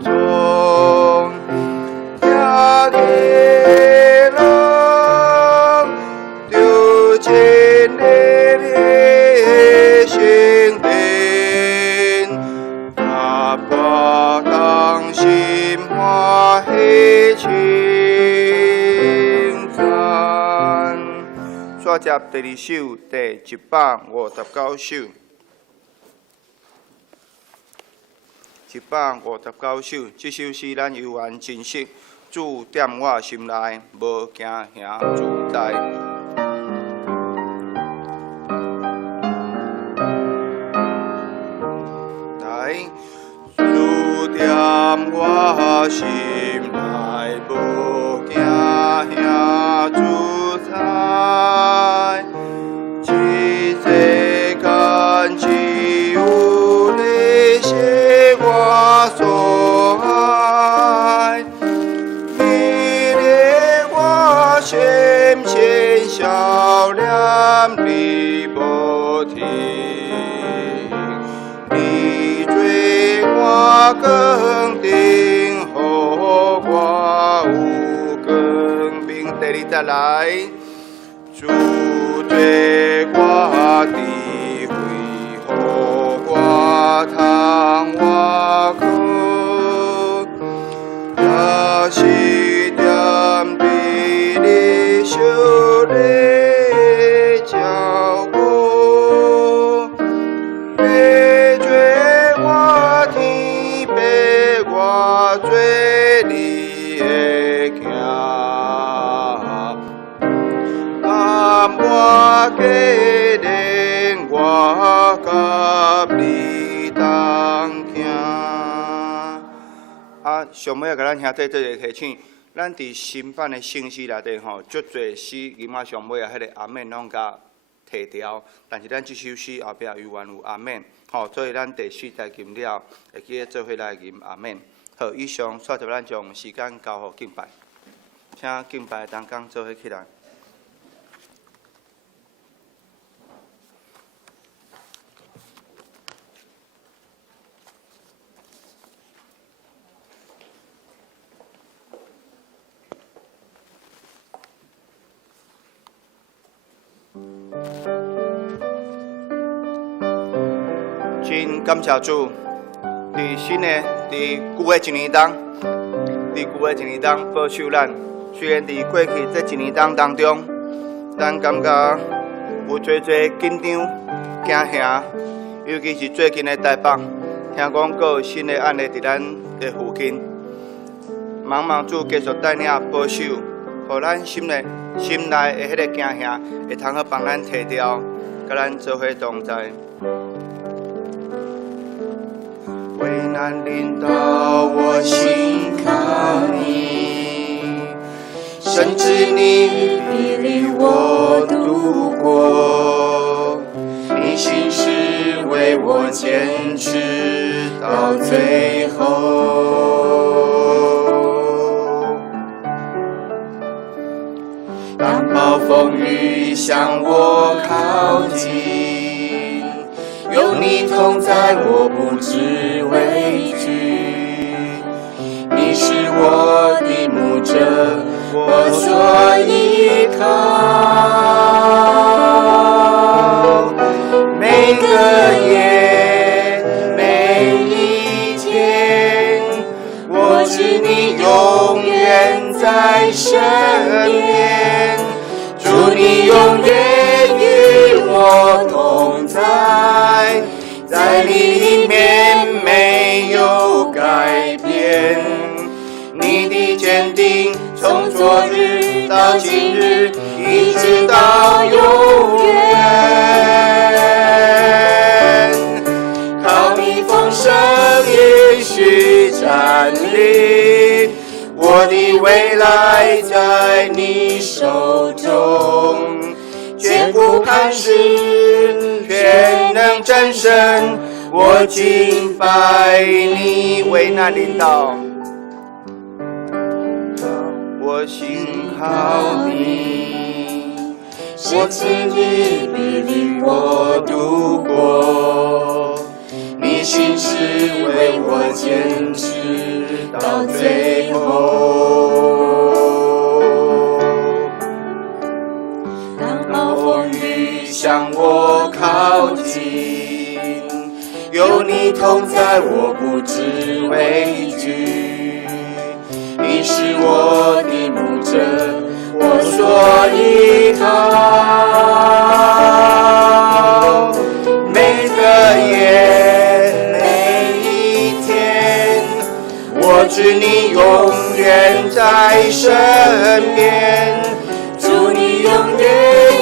中，也给人丢进你心灵，阿爸当心欢喜称赞。煞接第二首第159首。159首，这首诗咱犹原真实，主踮我心内，无惊吓自在。来，主踮我心内，无惊吓自在。这世间只有你是我所爱，你令我心情笑脸你不停，你对我更定，好我有更平。第二再来，主对我智慧，好我通我可，也是踮伫你手里照顾，你做我天白，我做你的行，甘我给恁我甲你同行。上尾甲咱兄弟做一个提醒，咱伫新版的圣诗内底吼，足侪诗伊马上尾啊，迄个阿免拢甲提掉，但是咱即首诗后壁犹原有阿免，吼，所以咱第4代吟了，会记做伙来吟阿免。好，以上煞接咱将时间交互敬拜，请敬拜同工做伙起来。真感谢主，伫新的伫旧的一年中，保守咱。虽然伫过去这一年当中，咱感觉有侪紧张、惊吓，尤其是最近的台北，听讲阁有新的案例伫咱的附近。望主继续带领保守，互咱心内的迄个惊吓会通好帮咱摕掉，甲咱做伙同在。危难临到我心靠你，甚至你必领我度过，你心事为我坚持到最后。当暴风雨向我靠近，有你同在，我不知畏惧。你是我的牧者，我所依靠。每个夜，每一天，我知你永远在身边。祝你永远与我同在，在里面没有改变。你的坚定从昨日到今日，一直到永远。靠你丰盛应许站立，我的未来在你手中，坚固磐石，全能战胜。我敬拜你，危难临到，我信靠你，我自己必领我度过，你心事为我坚持到最后。当暴风雨向我靠近，有你同在，我不知畏惧。你是我的牧者，我所依靠。每个夜，每一天，我知你永远在身边。主，你永远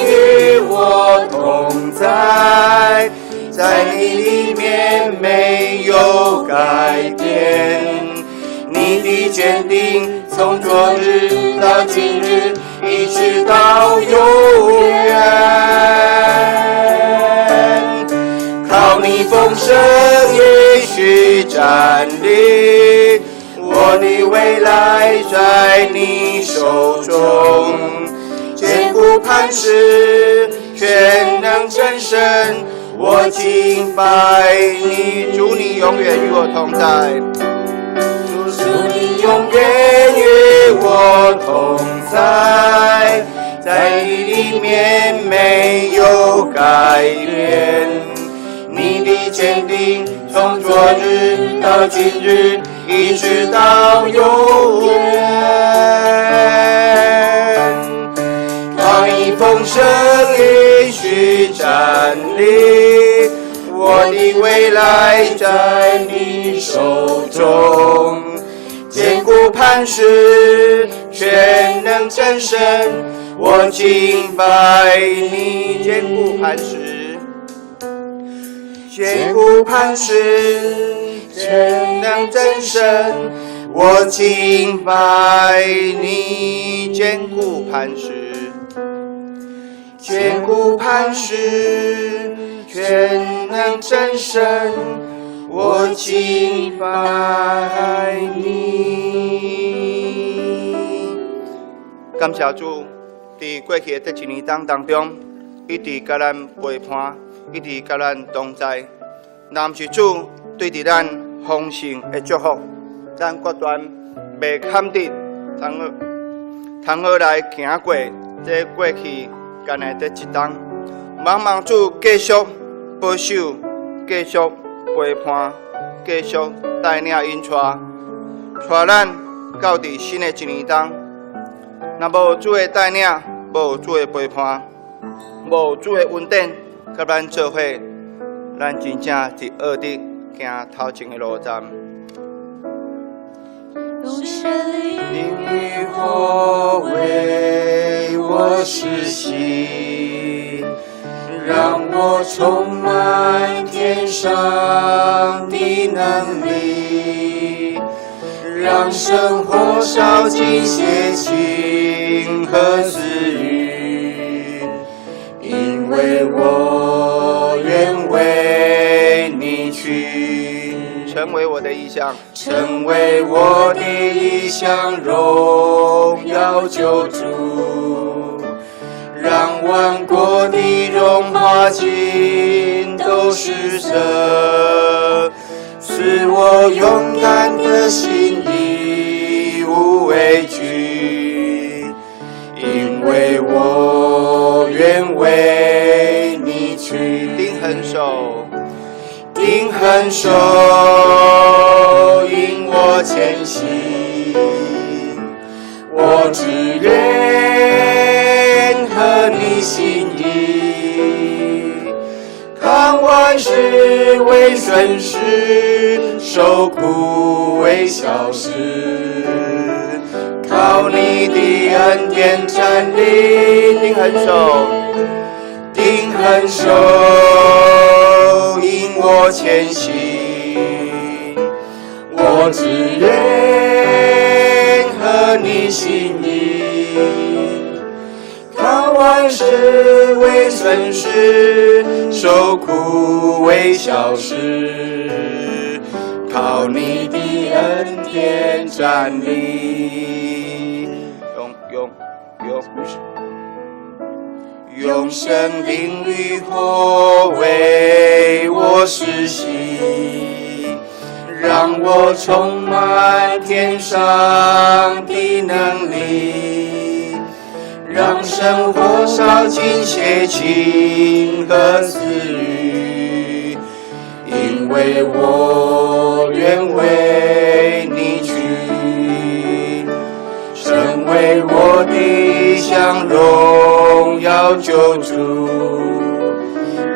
与我同在，在你里面没有改变。你的坚定从昨日到今日，一直到永远。靠你丰盛也许站立，我的未来在你手中。坚固磐石，全能战胜，我敬拜你。主，你永远与我同在。主，你永远与我同在，在你里面没有改变。你的坚定从昨日到今日，一直到永远。靠你丰盛应许站立，我的未来在你手中。坚固磐石，全能战胜，我敬拜你。坚固磐石，坚固磐石，全能战胜，我敬拜你。坚固磐石，坚固磐石，全能战胜，我敬拜你。感谢主，在过去的这一年当中，一直甲咱陪伴，一直甲咱同在。若不是主对伫咱丰盛的祝福，咱决断袂坎得，通好来行过这过去干的这一冬。望主继续保守，继续陪伴，继续带领引带咱到伫新的一年中。若无主的带领，无主的陪伴，无主的稳定，甲咱做伙，咱真正是学得行头前的路站。用神灵与火为我实习，让我充满天上的能力，让生活烧尽邪情和私欲，因为我愿为你去，成为我的意象，成为我的意象，荣耀救主，让万国的荣华尽都施舍，使我勇敢的心义无畏惧，因为我愿为你去。定恒守，定恒守，引我前行，我只愿合你心意，看万事为损失，受苦为小事，靠你的恩典站立。定恒守，定恒守，引我前行，我只愿合你心意，看万事为损失，受苦为小事，靠你的恩典站立。用生灵与火为我实习，让我充满天上的能力，让生活烧尽邪情和私欲，因为我愿为你去，成为我的享荣耀救主，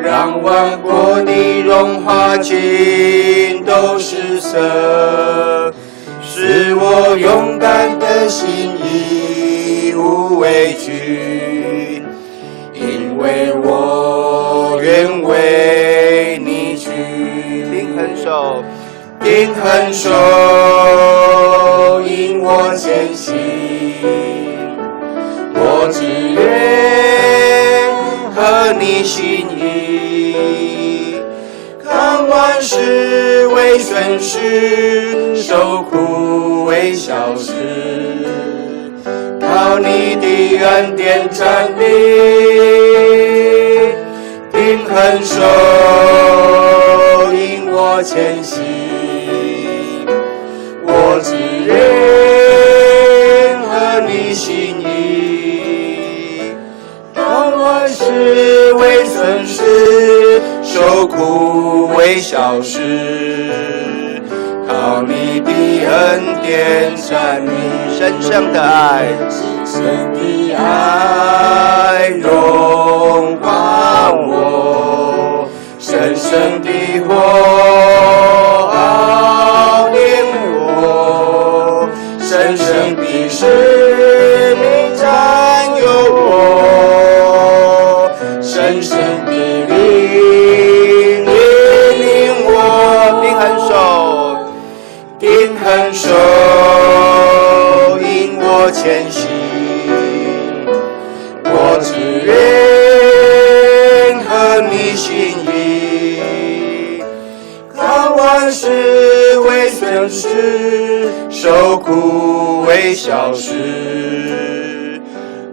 让万国的荣华尽都失色，使我勇敢的心义无畏惧，因为我愿为你去。定恒手，定恒手，引我前行，我只愿合你心意，看万事为损失，受苦为小事，靠你的恩典站立，定恒手，引我前行，我只愿合你心意，看万事为损失，受苦为小事，靠你的恩典站立，深深的爱，深的爱融化我，深深的火熬炼我，深深的使命占有我，深深的灵引领我，定恒手，定恒手，引我前行，我只愿合你心意，看万事为损失，受苦为小事，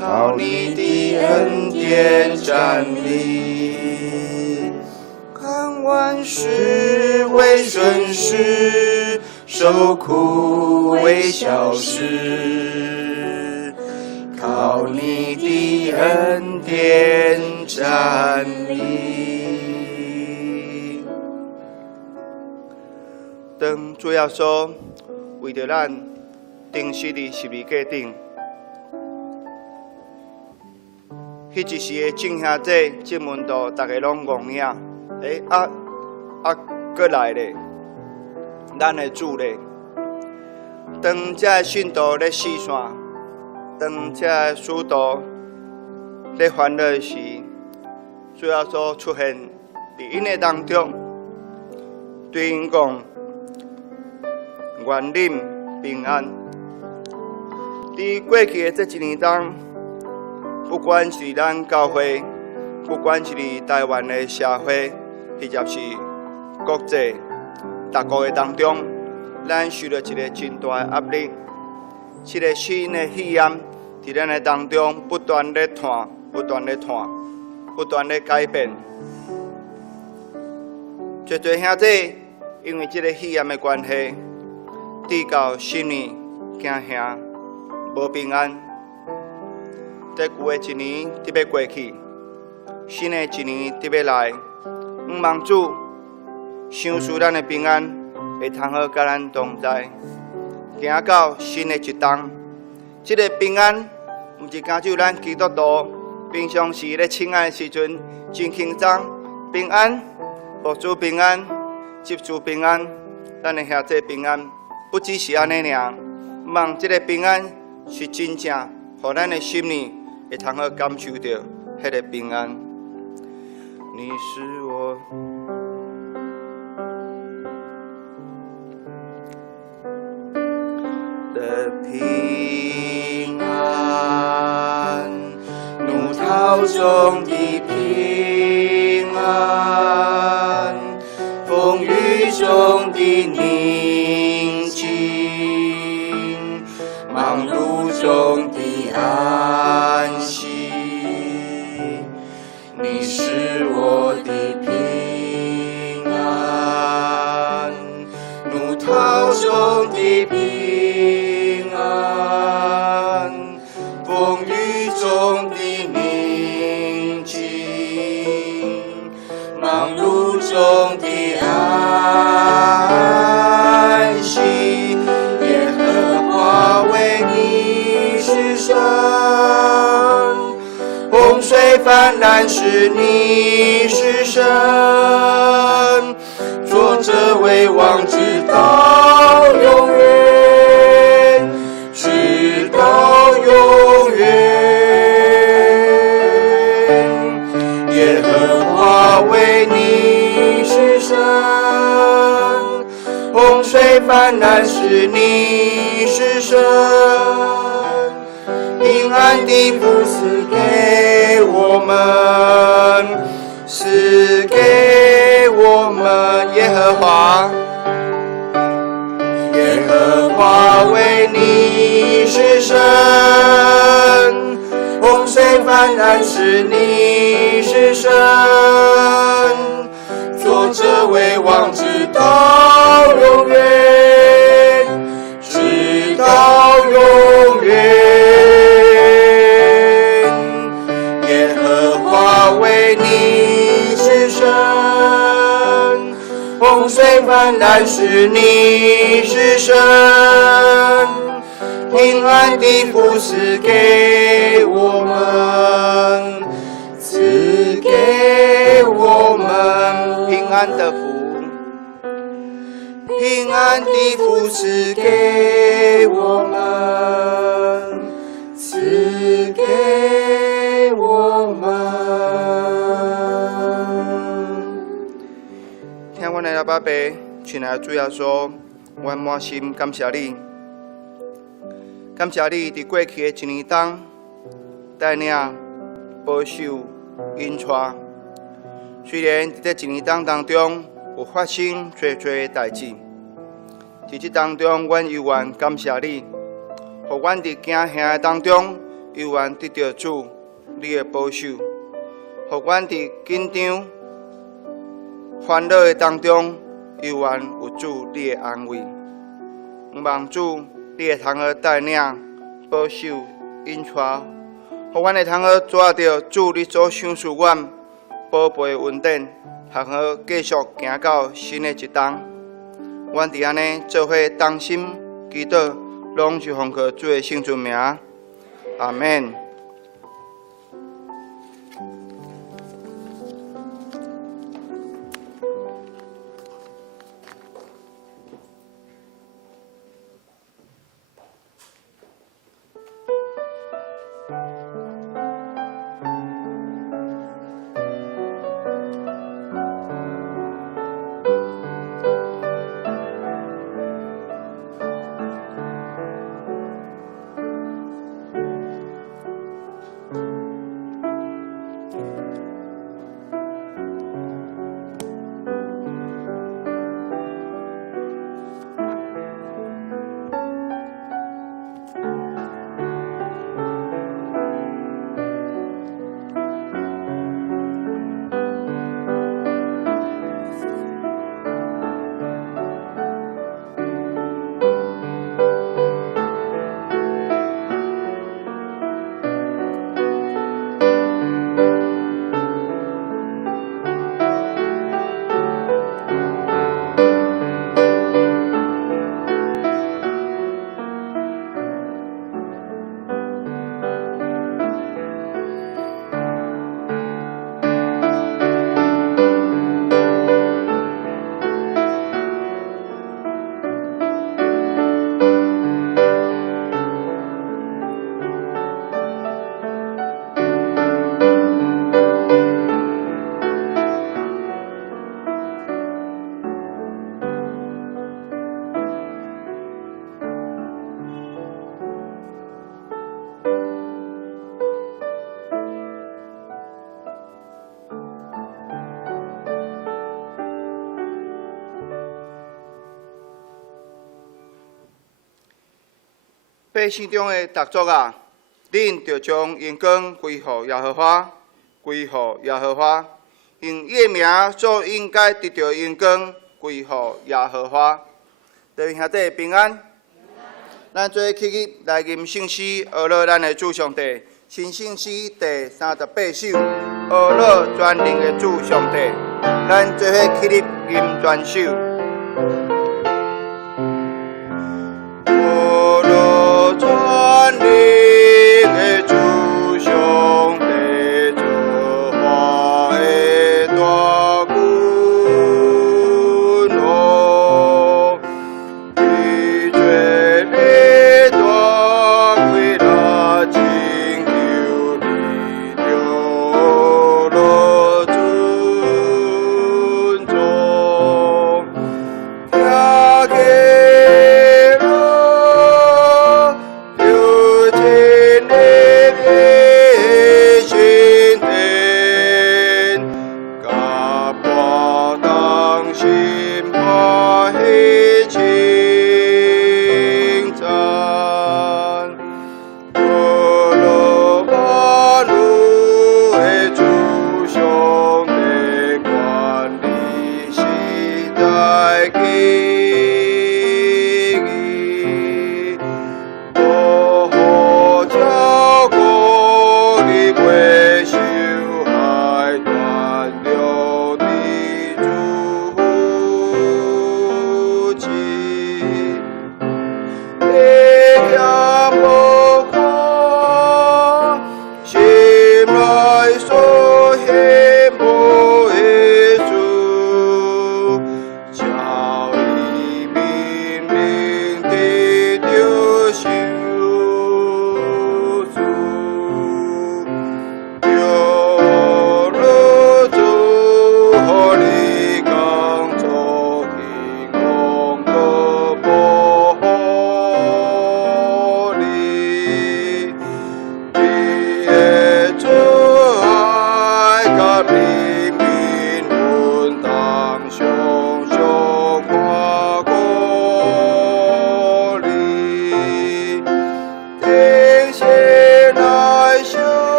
靠你的恩典站立，看万事为损失，受苦为小事，靠你的恩典站立。当主耶稣为着咱钉死伫十字架顶，迄一时的众兄弟、众门徒，大家拢戆影，搁来咧，咱的主咧。当这个信徒咧四散，当这个使徒咧烦恼时，主耶稣出现伫因的当中，对因讲：愿恁平安。伫过去的这一年中，不管是咱教会，不管是台湾的社会，或者是国际、各国的当中，咱受到一个真大的压力，一个新的试验伫咱的当中不断咧探、不断咧探、不断咧改变。侪侪兄弟因为这个试验的关系，直到新年惊兄无平安。在旧的一年伫要过去，新的一年伫要来，望主想赐咱的平安，会通好甲咱同在，行到新的一冬。这个平安，毋是仅只有咱基督徒平常时咧请爱的时阵真轻松，平安，福主平安，集主平安，咱的兄弟平安，不只是安尼尔，望这个平安是真正，互咱的心里会通好感受到迄个平安。你是我的平安，怒涛中的平安，风雨中的宁静，忙碌中的安息。你是我的平安，怒水泛滥时你是神，作者为王直到永远，直到永远。耶和华为你是神，洪水泛滥时你是神，平安的福赐给我们，赐给我们。耶和华，耶和华为你是神，洪水泛滥时你是神，作者为王直到永远，直到永远。耶和华为你是神，洪水泛滥时你是神，平安的福赐给我们，赐给我们平安的福，平安的福赐给我们，赐给我们。听阮的老爸爸，亲爱的主耶稣，阮满心感谢你，感谢你伫过去的一年中带领、保守、引带。虽然伫这一年当中有发生许多代志，在这当中，阮犹原感谢你，互阮伫行行的当中犹原得到主你的保守，互阮伫紧张、烦恼的当中犹原有主你的安慰。望主你会通好带领、保守、引带，互阮会通好抓到主你所赏赐阮宝贝的恩典，通好继续行到新的一冬。阮伫安尼做伙同心祈祷，拢是奉靠主的圣尊名，阿免。百姓中的大族啊，恁就将荣光归乎耶和华，归乎耶和华，用伊的名所应该得到荣光归乎耶和华。弟兄兄弟平安。咱做起日来吟圣诗，学乐咱的主上帝。新圣诗第38首，学乐全能的主上帝。咱做伙起日吟全首。全能的主上帝，主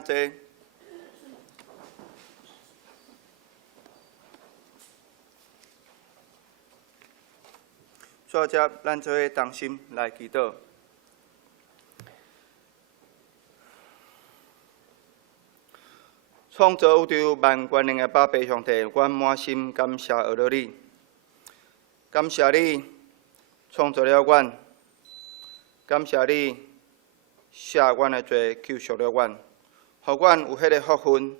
兄弟，所以接咱做伙同心来祈祷。创造宇宙万权能的宝贝上帝，阮满心感谢学了你，感谢你创造了阮，感谢你赦阮的罪，救赎了阮，互阮有迄个福分，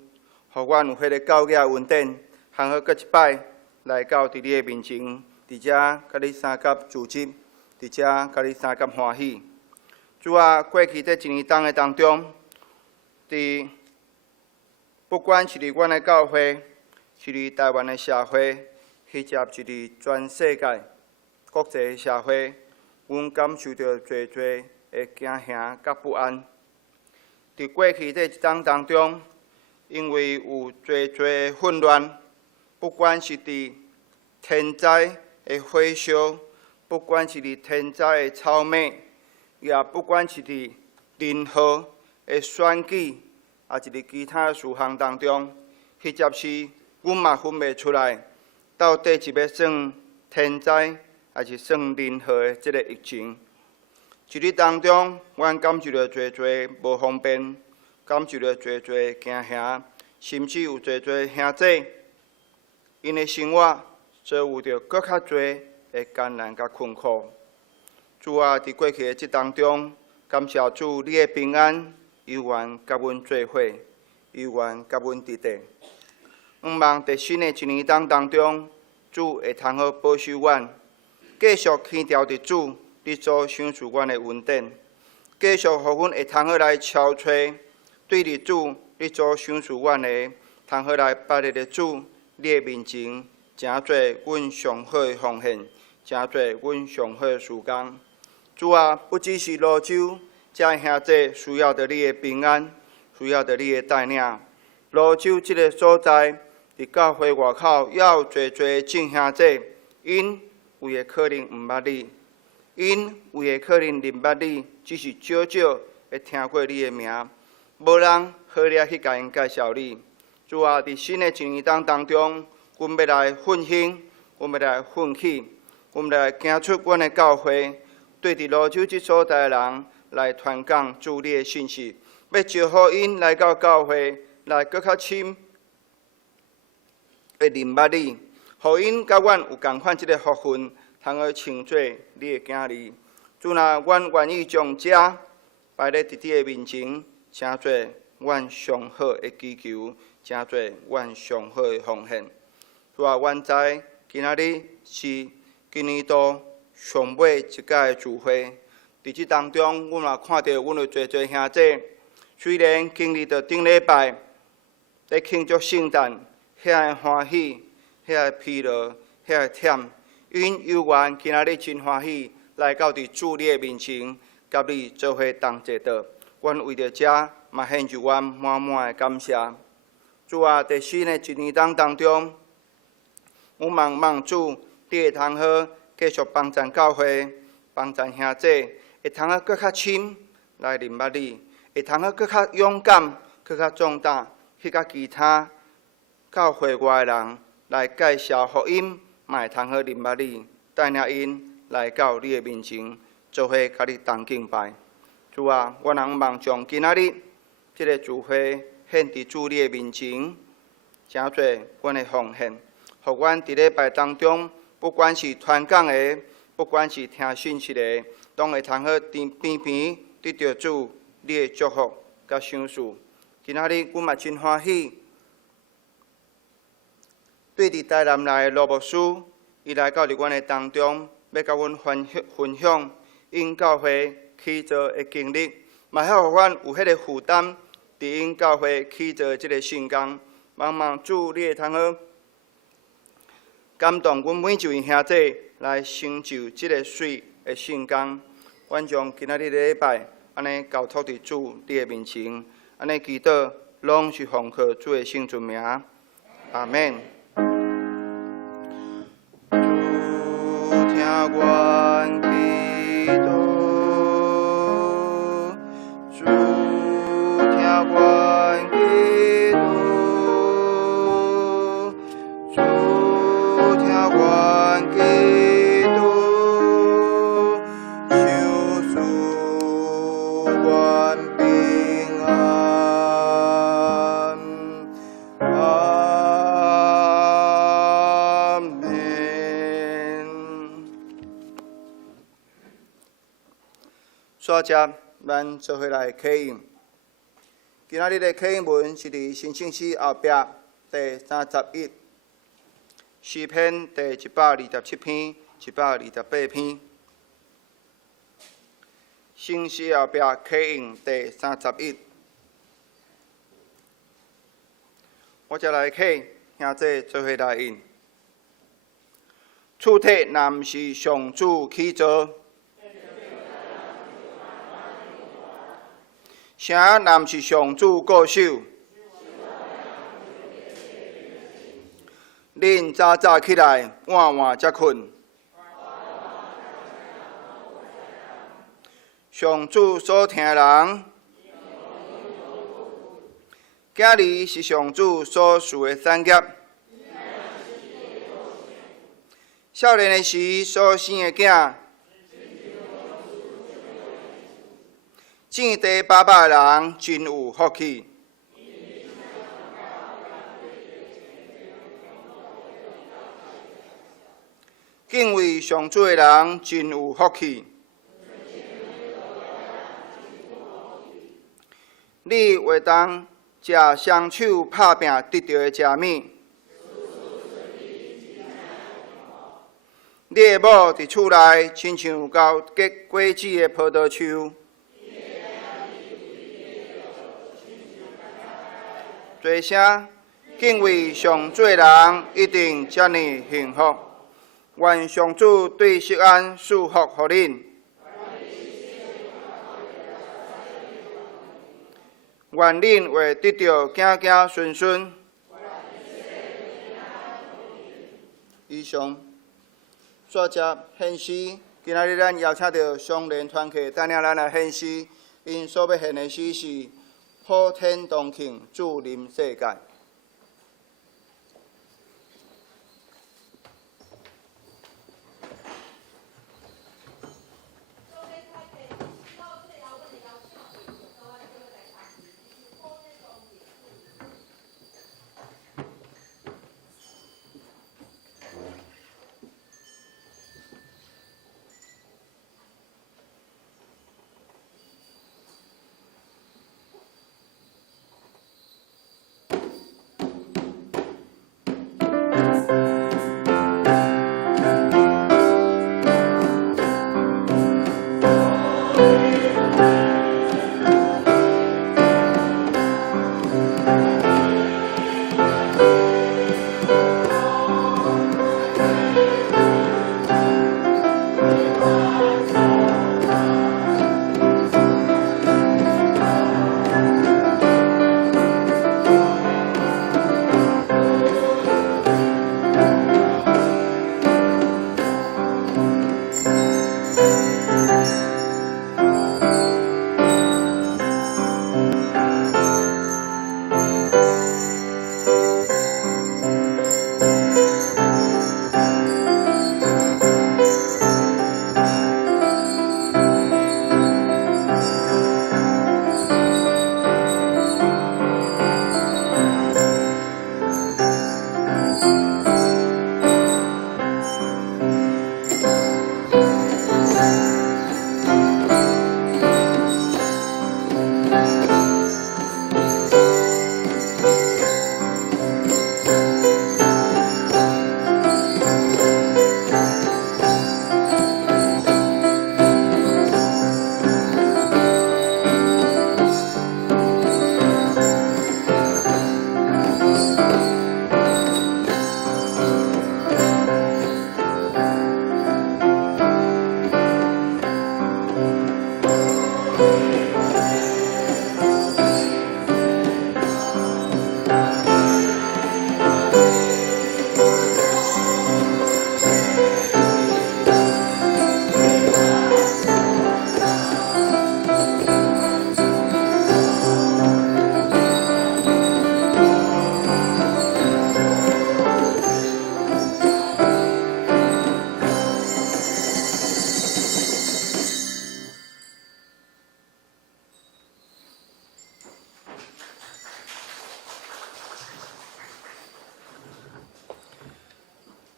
互阮有迄个教育稳定，通好搁一摆来到伫你的面前，伫遮甲你三甲自执，伫遮甲你三甲欢喜。主啊，过去这一年冬的当中，伫不管是伫阮的教会，是伫台湾的社会，或者是伫全世界国际社会，阮感受到侪的惊吓甲不安。伫过去这一冬当中，因为有侪的混乱，不管是伫天灾的火烧，不管是伫天灾的草蜢，也不管是伫任何的选举。也是伫其他事项当中，或者是阮嘛分袂出来，到底是要算天灾，还是算任何的即个疫情？一日当中，阮感受到侪无方便，感受到侪惊吓，甚至有侪兄弟，因的生活遭有着搁较侪的艰难甲困苦。主啊，伫过去的即当中，感谢主你的平安。有缘甲阮做伙，有缘甲阮伫地。希望伫新的一年当中，主会通好保守阮，继续牵调伫主，你所赏赐阮的稳定，继续互阮会通好来超找对伫主，你所赏赐阮的，通好来摆伫主你的面前，诚侪阮上好的奉献，诚侪阮上好的事工。主啊，不只是泸州。这兄弟需要着你的平安，需要着你的带领。泸州这个所在，伫教会外口也有侪正兄弟，因为会可能毋捌你，因为会可能认捌你，只是少少会听过你的名，无人好了去甲因介绍你。主啊，伫新的一年当中，阮要来奋兴，阮要来奋起，阮要来行出阮的教会，对伫泸州这所在的人。来传讲主你的信息，要招呼因来到教会，来搁较深会认捌你，互因甲阮有共款即个福分，通好称做你的囝儿。主啊，阮愿意将这摆咧伫你的面前，诚做阮上好的祈求，诚做阮上好的奉献。主啊，阮知今仔日是今年度上尾一届的聚会。伫即当中，阮也看到阮有侪兄弟，虽然经历着顶礼拜咧庆祝圣诞，遐个欢喜，遐个疲劳，遐个忝，因有缘今仔日真欢喜来到伫主你的面前，甲你做伙同坐道。阮为着这嘛献上阮满满的感谢。主啊，伫新的一年当中，阮望主你会通好继续帮助教会，帮助兄弟。会通啊，搁较深来认捌你；会通啊，搁较勇敢、搁较壮大，去甲其他教会外的人来介绍福音，嘛会通好认捌你，带领因来到你的面前，做伙甲你同敬拜。主啊，我人望将今仔日这个聚会献伫主你的面前，诚侪阮的奉献，互阮伫礼拜当中，不管是传讲的，不管是听信息的。拢会通好边得到主你的祝福甲赏赐。今仔日阮嘛真欢喜，对伫台南来的罗牧师，伊来到伫阮的当中，要甲阮分享因教会起造的经历，嘛还互阮有迄个负担，伫因教会起造的即个圣工，望主你会通好感动阮每一位兄弟来成就即个水的圣工。阮将今仔日的礼拜安尼交托伫主你的面前，安尼祈祷，拢是奉靠主的圣尊名，阿免。主听阮祈祷，主听阮刷接咱做伙来启应。今仔日的启应文是伫新圣诗后壁第31诗篇第127篇、128篇。新诗后壁启应第31。我则来启，兄弟做伙来应。厝体若毋是上主起造，城若毋是上主固守，恁早早起来，晚晚才困。上主所听的人，囝儿是上主所赐的产业。少年的时所生的囝，种地爸爸的人真有福气。敬畏上主的人真有福气。你会当食双手拍拼得到的食物。你的某伫厝内，亲像交结果子的葡萄树。做声敬畏上主的人，一定遮尔幸福。愿上主对錫安赐福予恁。愿恁会得到子子孙孙。以上。刷接献诗，今仔日咱邀请到双联团契带领咱来献诗，因所要献的诗是“普天同庆，祝临世界”。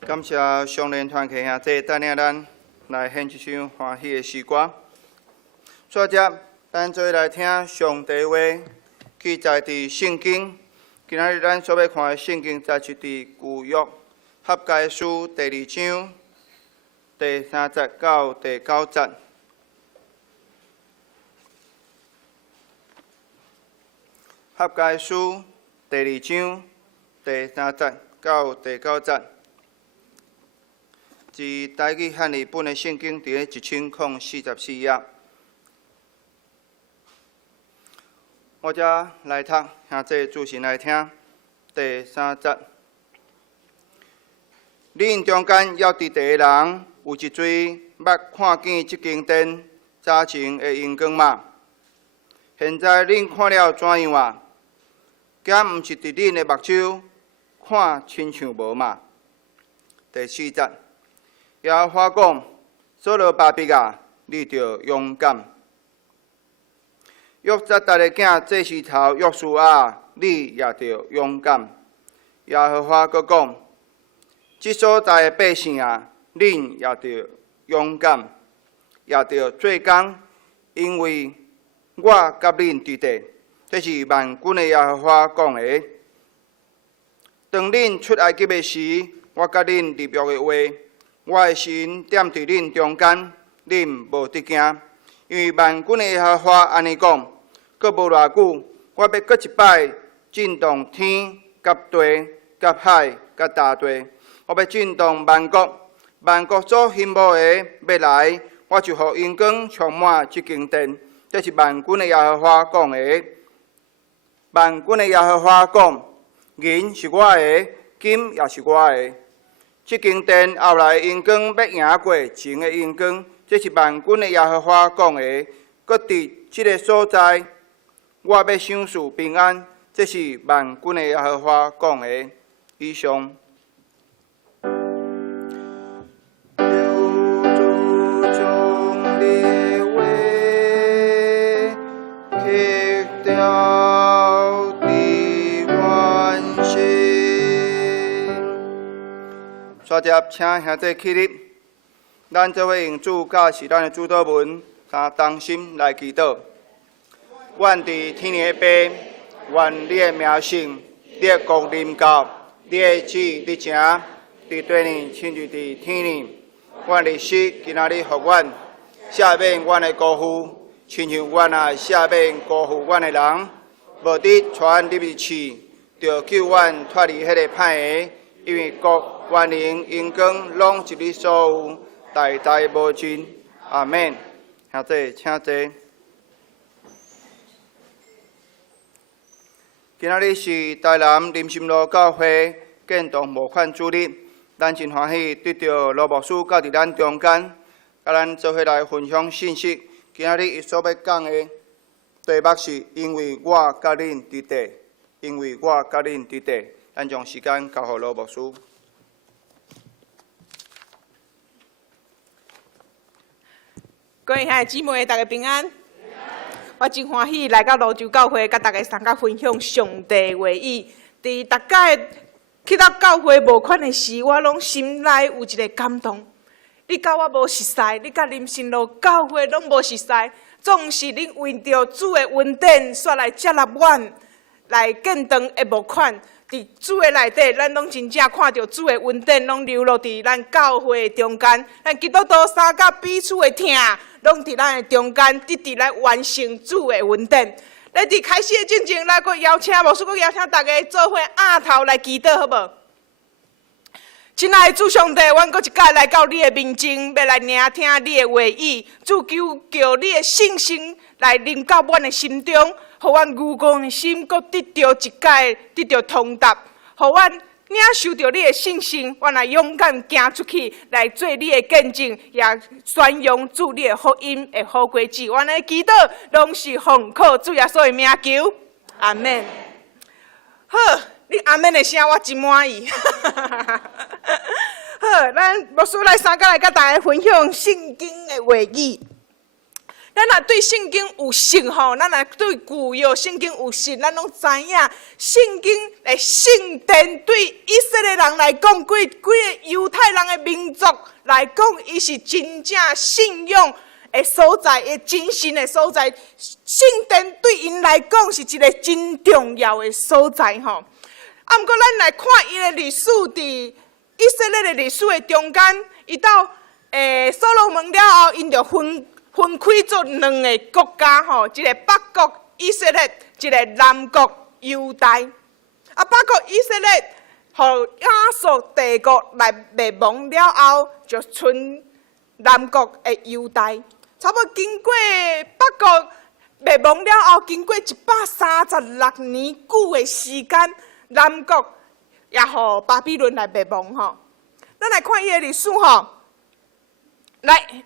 感谢双联团契兄弟带领咱来献一首欢喜的诗歌。接着，咱做来听上帝话，记载伫圣经。今仔日咱所要看的圣经，则是伫旧约合该书第2章第3节到第9节。合该书第2章第3节到第9节。自台语汉语本的圣经，伫咧1044页。我遮来读，兄弟自行来听。第3节，恁中间要伫第个人有一嘴捌看见即间殿早前的荣光嘛？现在恁看了怎样啊？敢毋是伫恁的目睭看亲像无嘛？第4节，耶和华讲：所罗巴伯啊，你着勇敢。约扎达的囝这时头约书亚，你也着勇敢。耶和华阁讲：即所在的百姓啊，恁也着勇敢，也着做工，因为我甲恁伫地。这是万军的耶和华讲的。当恁出埃及的时，我甲恁立约的话，我的神踮伫恁中间，恁无得惊。因为万军的耶和华安尼讲，阁无偌久，我要阁一摆震动天、甲地、甲海、甲大地。我要震动万国，万国所羡慕的要来，我就予阳光充满即间殿。这是万军的耶和华讲的。万军的耶和华讲：银是我的，金也是我的。即间殿后来阳光要赢过前的阳光，这是万军的耶和华讲的。搁伫即个所在，我要享受平安，这是万军的耶和华讲的。以上。接着，请兄弟起立，咱做伙用主教是咱的主祷文，加同心来祈祷。愿伫天的爸，愿你的名圣，你的国临到，你的旨意伫成，伫地呢亲如伫天呢。愿历史今仔日互阮赦免阮的辜负，亲像阮也赦免辜负阮的人，无得传入去试，着救阮脱离迄个歹个，因为国。愿灵阳光拢是你所有，代代无尽。阿免。兄弟，请坐。今仔日是台南林心路教会建堂募款主日，咱真欢喜得到罗牧师教伫咱中间，甲咱做伙来分享信息。今仔日伊所要讲的题目是因为我甲恁伫地，因为我甲恁伫地。咱将时间交予罗牧师。各位兄弟姊妹，大家平安。我真欢喜来到泸州教会，甲大家参加分享上帝话语。伫大家去到教会募款的时，我拢心内有一个感动。你甲我无熟悉，你甲林新路教会拢无熟悉，总是恁为着主的恩典，煞来接纳阮来建堂的募款。伫主的内底，咱拢真正看到主的恩典，拢流落伫咱教会的中间。咱基督徒三甲彼此的疼，拢伫咱的中间，直直来完成主的恩典。咱伫开始的进前，来个邀请牧师，阁邀请大家做伙压头来祈祷，好无？亲爱的主上帝，阮阁一摆来到你的面前，要来聆听你的话语。主求叫你的信心来临到阮的心中。互阮愚公的心，阁得到一解，得到通达；互阮领受到你的信心，阮来勇敢行出去，来做你的见证，也宣扬主你的福音的好果子。阮的祈祷拢是奉靠主耶稣的名求，阿免。好，你阿免的声我真满意。好，咱牧师来三甲来甲大家分享圣经的话语。咱若对圣经有信吼，咱若对旧约圣经有信，咱拢知影圣经的圣殿对以色列人来讲，规个犹太人的民族来讲，伊是真正信仰的所在，的精神的所在，圣殿对因来讲是一个真重要的所在吼。啊，毋过咱来看伊的历史，伫以色列的历史的中间，伊到所罗门了后，因就分开做两个国家吼，一个北国以色列，一个南国犹大。啊，北国以色列，互亚述帝国来灭亡了后，就剩南国的犹大。差不多经过北国灭亡了后，经过136年久的时间。南国也互巴比伦来灭亡吼，咱来看伊的历史吼。来，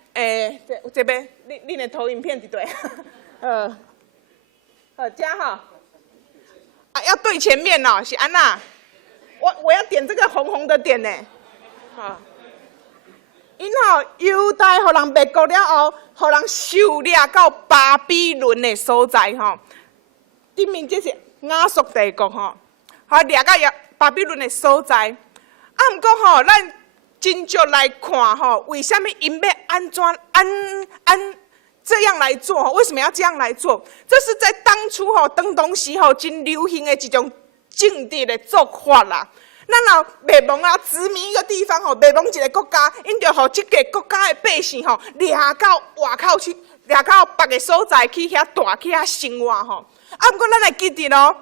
这边，恁的投影片伫对？这吼，啊，要对前面哦，是安那？我要点这个红红的点呢。好，因吼犹大互人灭国了后，互人收掠到巴比伦的所在吼。顶面这是亚述帝国吼。掠到巴比伦的所在，啊，毋过吼，咱真足来看吼，为什么因要安怎这样来做？为什么要这样来做？这是在当初吼，当时吼真流行的一种政治的做法啦。咱若灭亡啊，殖民一个地方吼，灭亡一个国家，因就互这个国家的百姓吼，掠到外口去，掠到别个所在去遐住去遐生活吼。啊，毋过咱来记得咯。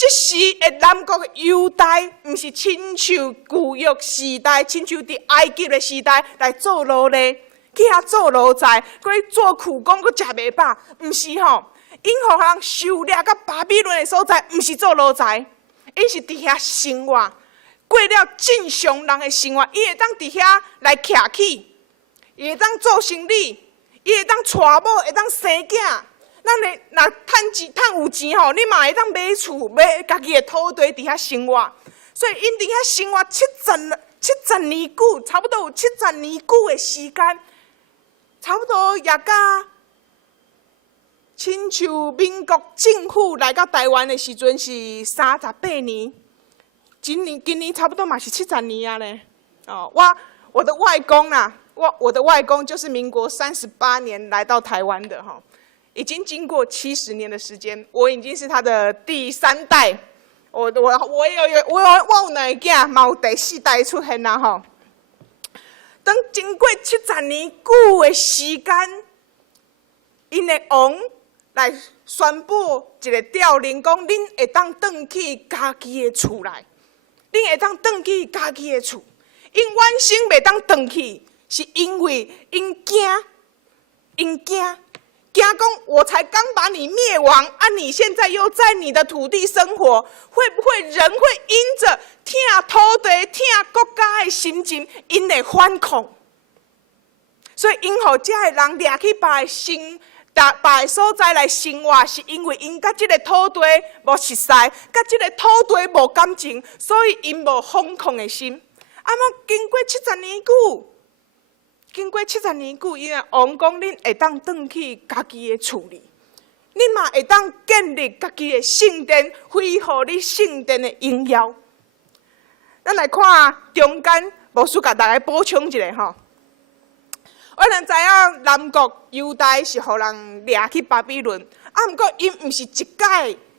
这时的南国犹大，毋是亲像旧约时代，亲像伫埃及的时代来做奴隶，去遐做奴才，搁去做苦工，搁食袂饱，毋是吼。因互人收掠到巴比伦的所在，毋是做奴才，因是伫遐生活，过了正常人的生活。伊会当伫遐来徛起，伊会当做生意，伊会当娶某，会当生囝。咱咧，若趁有钱吼，你嘛会当买厝，买家己的土地伫遐生活。所以因伫遐生活70年久，差不多有70年久的时间，差不多也甲亲像民国政府来到台湾的时阵是38年，今年差不多嘛是70年啊咧。哦，我的外公啦，我的外公就是民国38年来到台湾的哈。已经经过70年的时间，我已经是他的第3代。我有两个囝，嘛有第4代出现啦吼。当经过70年久的时间，因的王来宣布一个调令，讲恁会当转去家己的厝内，恁会当转去家己的厝。因原先袂当转去，是因为因惊。讲我才刚把你灭亡啊！你现在又在你的土地生活，会不会人会因着疼土地、疼国家的心情，因会反抗？所以因互这个人掠去别的所在来生活，是因为因甲这个土地无熟悉，甲这个土地无感情，所以因无反抗的心。啊，么经过70年久。经过70年久，因为王讲恁会当转去家己的厝里，恁嘛会当建立家己的圣殿，恢复你圣殿的荣耀。咱来看中间，牧师甲大家补充一下吼。我们知影南国犹大是互人掠去巴比伦，啊，毋过因毋是一届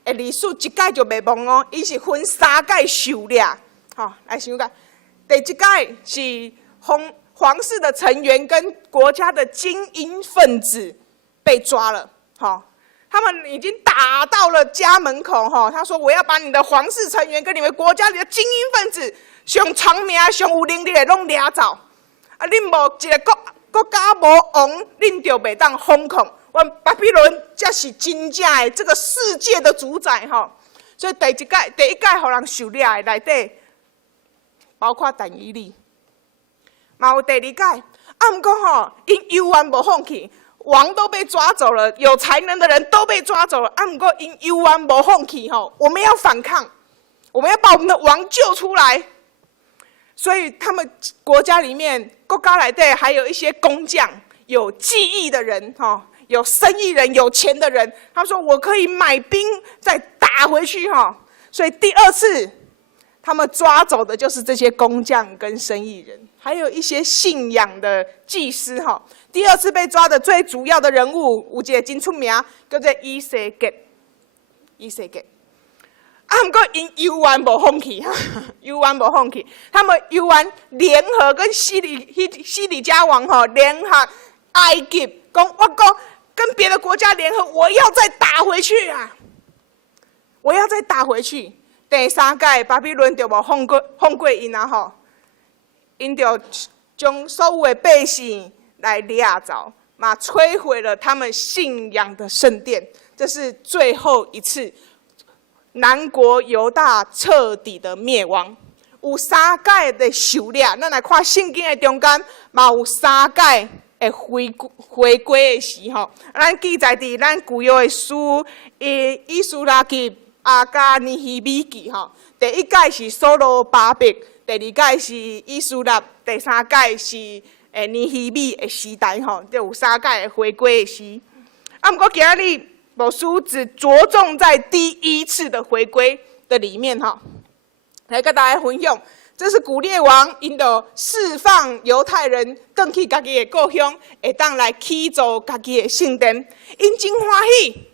的历史，一届就灭亡哦，伊是分3届受掠。吼，来想下，第一届是皇室的成员跟国家的精英分子被抓了，他们已经打到了家门口，他说我要把你的皇室成员跟你们国家里的精英分子，上聪明、上有能力的拢掠走。啊，恁无一个国家无王，恁就袂当反抗。阮巴比伦才是真正的这个世界的主宰，所以第一届互人受掠的内底，包括但以理。嘛有第2届，啊，毋过因犹原无放弃，王都被抓走了，有才能的人都被抓走了，啊，毋过因犹原无放弃我们要反抗，我们要把我们的王救出来。所以他们国家里面，国家内底还有一些工匠，有技艺的人有生意人、有钱的人，他说我可以买兵再打回去所以第2次他们抓走的就是这些工匠跟生意人。还有一些信仰的祭司哈。第二次被抓的最主要的人物，有一个真出名，叫做以西结。不过因犹原无放弃哈，犹原无放弃，他们犹原联合跟西里加王哈联合埃及，讲我讲跟别的国家联合，我要再打回去啊！我要再打回去。第三届巴比伦就无放过因啊吼，因就将所有的百姓来掠走，嘛摧毁了他们信仰的圣殿。这是最后一次南国犹大彻底的灭亡。有3届的狩猎，咱来看圣经的中间，嘛有3届的回归的时候，咱记载伫咱旧约的书，以斯拉记、阿加尼希米记吼。第1届是所罗巴伯，第2届是以斯拉，第3届是尼希米的时代吼，就有3届的回归的时。不过今日牧师只着重在第1次的回归的里面哈，来跟大家分享。这是古列王因着释放犹太人回去家己的故乡，会当来起造家己的圣殿，因真欢喜，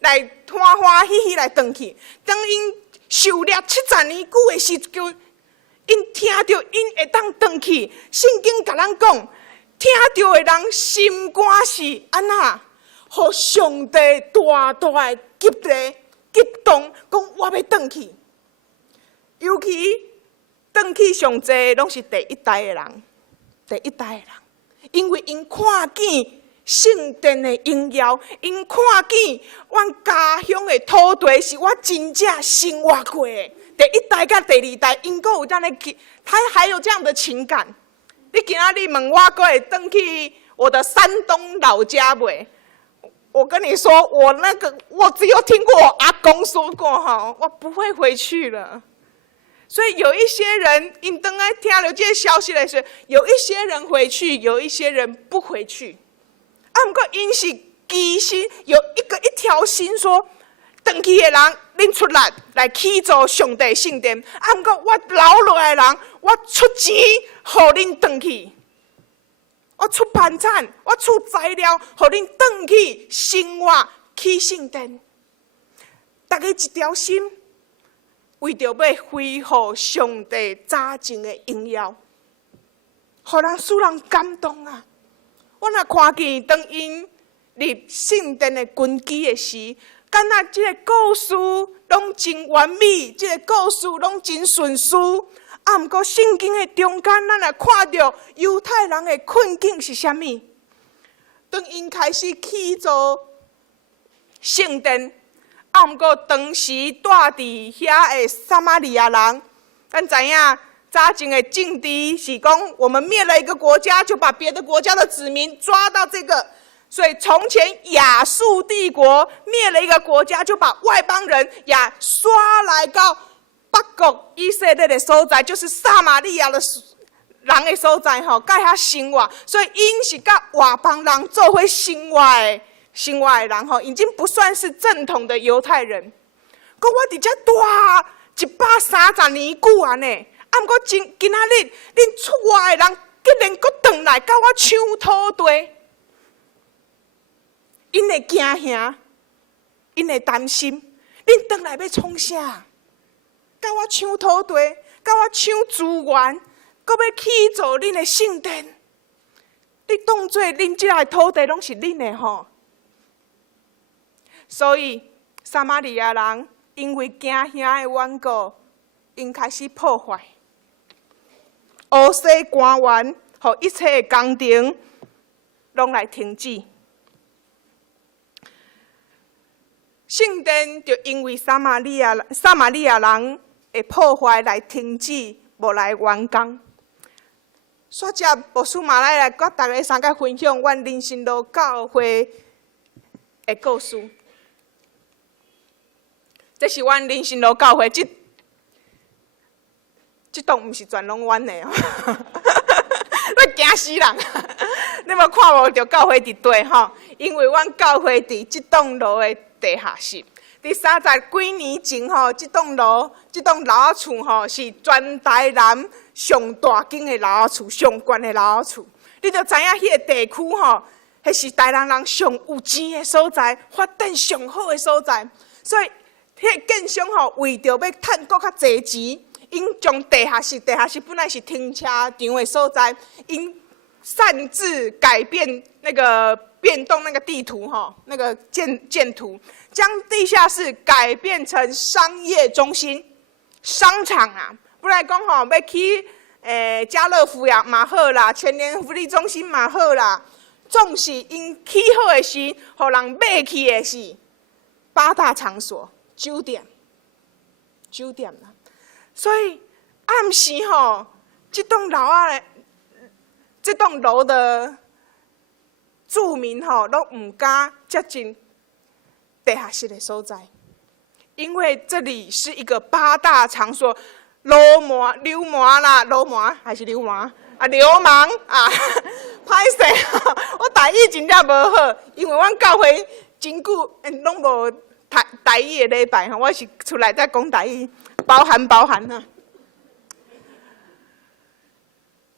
来欢欢喜喜来回去。当因狩猎70年久的时阵，因听到因会当回去，圣经甲咱讲，听到的人心肝是安那，互上帝大大的激励、激动，讲我要回去。尤其回去上济拢是第1代的人，因为因看见圣殿的荣耀，因看见阮家乡的土地是我真正生活过的。第1代甲第2代，因阁有这样的，他还有这样的情感。你今仔日问我，阁会回去我的山东老家袂？我跟你说，我只有听过我阿公说过哈，我不会回去了。所以有一些人因当来听了这个消息的时候，有一些人回去，有一些人不回去。不过因是基心有一条心说，回去的人恁出力来起造上帝圣殿。不过我留落来的人，我出钱互恁回去，我出盘缠，我出材料，互恁回去生活起圣殿。大家一条心。为着要恢复上帝早前的荣耀，互人使人感动啊！我若看见当因入圣殿的根基的时，敢若这个故事拢真完美，这个故事拢真顺遂。不过圣经的中间，咱来看到犹太人的困境是啥物？当因开始起造圣殿。不过当时住伫遐的撒玛利亚人，咱知影早前的政治是讲，我们灭了一个国家，就把别的国家的子民抓到这个。所以从前亚述帝国灭了一个国家，就把外邦人也刷来到北国以色列的所在，就是撒玛利亚的人的所在吼，甲遐生活。所以因是甲外邦人做伙生活的。人吼，已经不算是正统的犹太人。可我伫遮住130年久啊呢，不过今仔日恁出外的人，竟然阁转来甲我抢土地，因会惊吓，因会担心，恁转来要创啥？甲我抢土地，甲我抢资源，阁要起造恁的圣殿，你当作恁即个土地拢是恁的吼？所以，撒玛利亚人因为惊吓的缘故，因开始破坏。乌西官员和一切的工程，拢来停止。圣殿就因为撒玛利亚人的破坏来停止，无来完工。煞接牧师嘛来甲大家三个分享阮人生路教会的故事。这是阮人生路教会，这栋毋是全拢阮的哦，我惊死人！你无看无着教会伫地吼？因为阮教会伫这栋楼的地下室。伫30几年前吼，这栋楼仔厝吼是全台南上大间的老厝、上悬的老厝。你就知影迄个地区吼，迄是台南人上有钱的所在，发展上好的所在。所以，迄个建商吼，为着要趁搁较侪钱，因将地下室本来是停车场的所在，因擅自改变那个变动那个地图哈，那个建图，将地下室改变成商业中心、商场啊。不然讲吼，要去家乐福呀嘛好啦，全联福利中心嘛好啦，总是因起好的是，互人买去的是8大场所、酒店啦。所以暗时吼，这栋楼的住民吼，都唔敢接近地下室的所在，因为这里是一个8大场所，流氓还是流氓啊？流氓啊！歹势，我台语真正无好，因为阮教会真久拢无台语的礼拜吼，我是出来再讲台语，包含哈。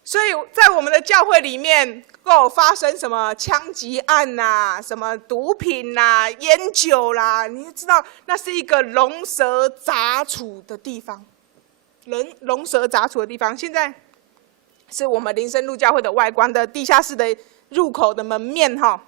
所以在我们的教会里面，都有发生什么枪击案呐、什么毒品呐、烟酒啦，你知道那是一个龙蛇杂处的地方。龙蛇杂处的地方，现在是我们林森路教会的外观的地下室的入口的门面哈。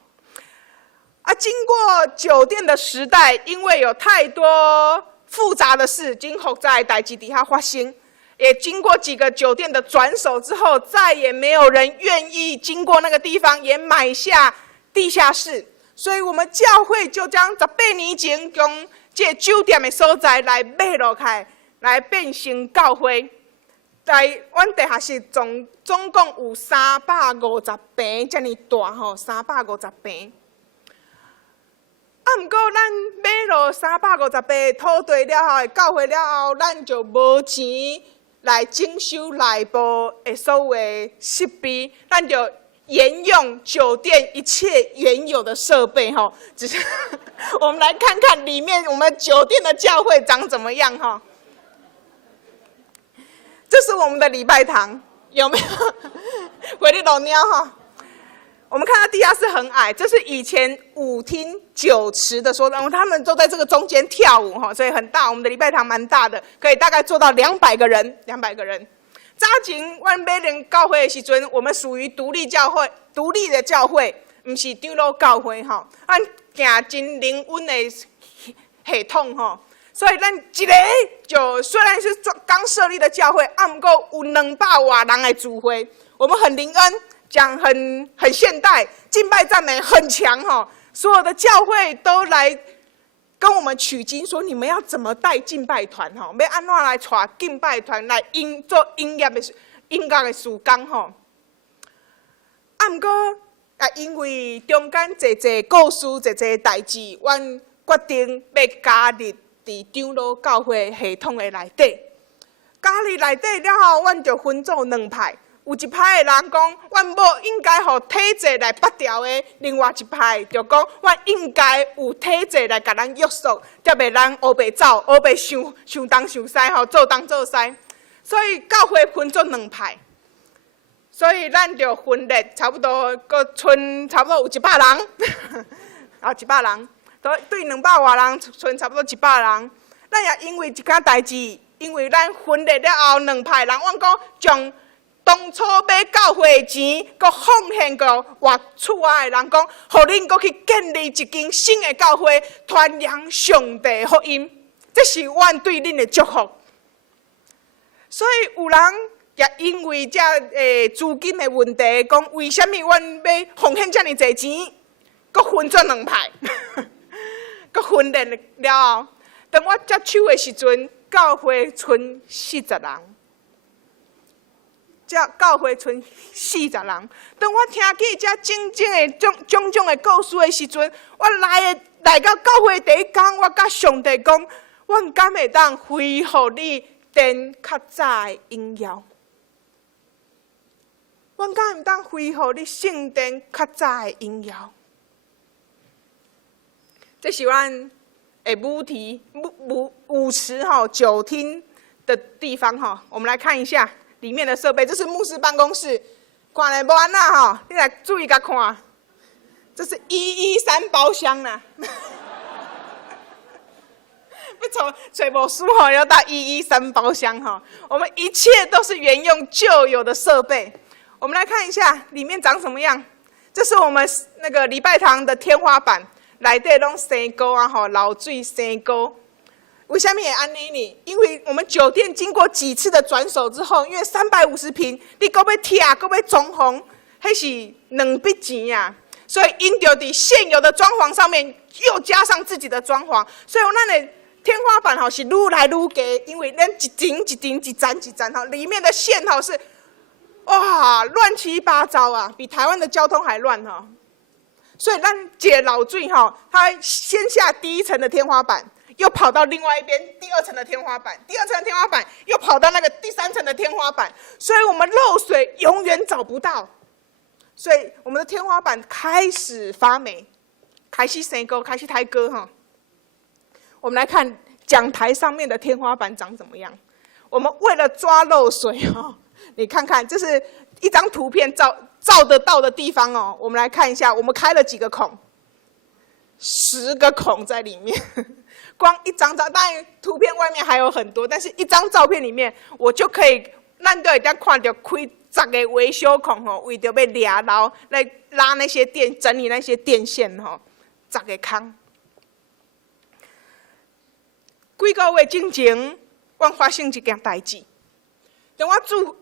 经过酒店的时代，因为有太多复杂的事、真复杂的代志底下发生。也经过几个酒店的转手之后，再也没有人愿意经过那个地方，也买下地下室。所以我们教会就将18年前将这酒店的所在来买落开，来变成教会。在阮地下室总共有350平，这么大吼，350平。不过咱买落350平土地了后，教会了后，咱就无钱来整修内部的所有的设备，咱就沿用酒店一切原有的设备吼。只是我们来看看里面我们酒店的教会长怎么样哈。这是我们的礼拜堂，有没有？回力老鸟哈。我们看到地下室很矮，这是以前舞厅、酒池的所在，他们都在这个中间跳舞哈，所以很大。我们的礼拜堂蛮大的，可以大概坐到200个人。早前阮买灵教会的时阵，我们属于独立的教会，不是长老教会哈。咱行真灵稳的系统哈，所以咱一个就虽然是刚设立的教会，不过有200多人的聚会，我们很灵恩。讲很现代，敬拜赞美很强哈，所有的教会都来跟我们取经，说你们要怎么带敬拜团哈，要安怎来带敬拜团来做音乐的事工哈。不过因为中间侪故事、侪代志，阮决定要加入伫长老教会系统的内底。加入内底了后，阮就分做2派。有一派的人讲，阮某应该互体制来拔掉的；另外一派就讲，阮应该有体制来甲咱约束，才袂咱黑白走，黑白想东想西吼，做东做西。所以教会分做2派，所以咱就分裂，差不多搁剩差不多有100人，啊100人，对200多人，剩差不多100人。咱也因为一件代志，因为咱分裂了后2派人，阮讲将。当初买教会的钱，佮奉献给外厝外的人，讲，互恁佮去建立一间新的教会，传扬上帝福音，这是阮对恁的祝福。所以有人也因为这资金的问题，讲为什么阮要奉献这么侪钱，佮分做2派，佮分裂了后，当我接手的时阵，教会剩40人。教会剩40人。当我听见这种种的故事的时阵，我来到教会第一天，我甲上帝讲，阮敢会当恢复你电较早的荣耀？阮敢会当恢复你圣殿较早的荣耀？这是阮的舞池吼酒厅的地方哈，我们来看一下。里面的设备，这是牧师办公室，看来无安那吼，你来注意甲看，这是113包厢啦。要找无书吼，要到113包厢哈。我们一切都是沿用旧有的设备。我们来看一下里面长什么样。这是我们那个礼拜堂的天花板，内底拢生沟啊吼，漏水生沟。为什么会安尼呢？因为我们酒店经过几次的转手之后，因为350平，你搁要贴，搁要装潢，迄是2笔钱啊。所以因着伫现有的装潢上面又加上自己的装潢，所以咱的天花板吼是愈来愈低，因为咱一层一层一层一层吼，里面的线吼是哇乱七八糟啊，比台湾的交通还乱哈。所以咱一个漏水吼，它先下第1层的天花板，又跑到另外一边第2层的天花板，第2层的天花板又跑到那个第3层的天花板，所以我们漏水永远找不到。所以我们的天花板开始发霉，开始生沟，开始胎割哈。我们来看讲台上面的天花板长怎么样。我们为了抓漏水哈，你看看，这是一张图片照得到的地方哦。我们来看一下，我们开了几个孔，10个孔在里面。光一张照，当然图片外面还有很多，但是一张照片里面，我就可以，咱就会当看到开10个维修孔吼，为着要抓牢来拉那些电，整理那些电线吼，10个坑。几个月之前，我发生一件代志。当我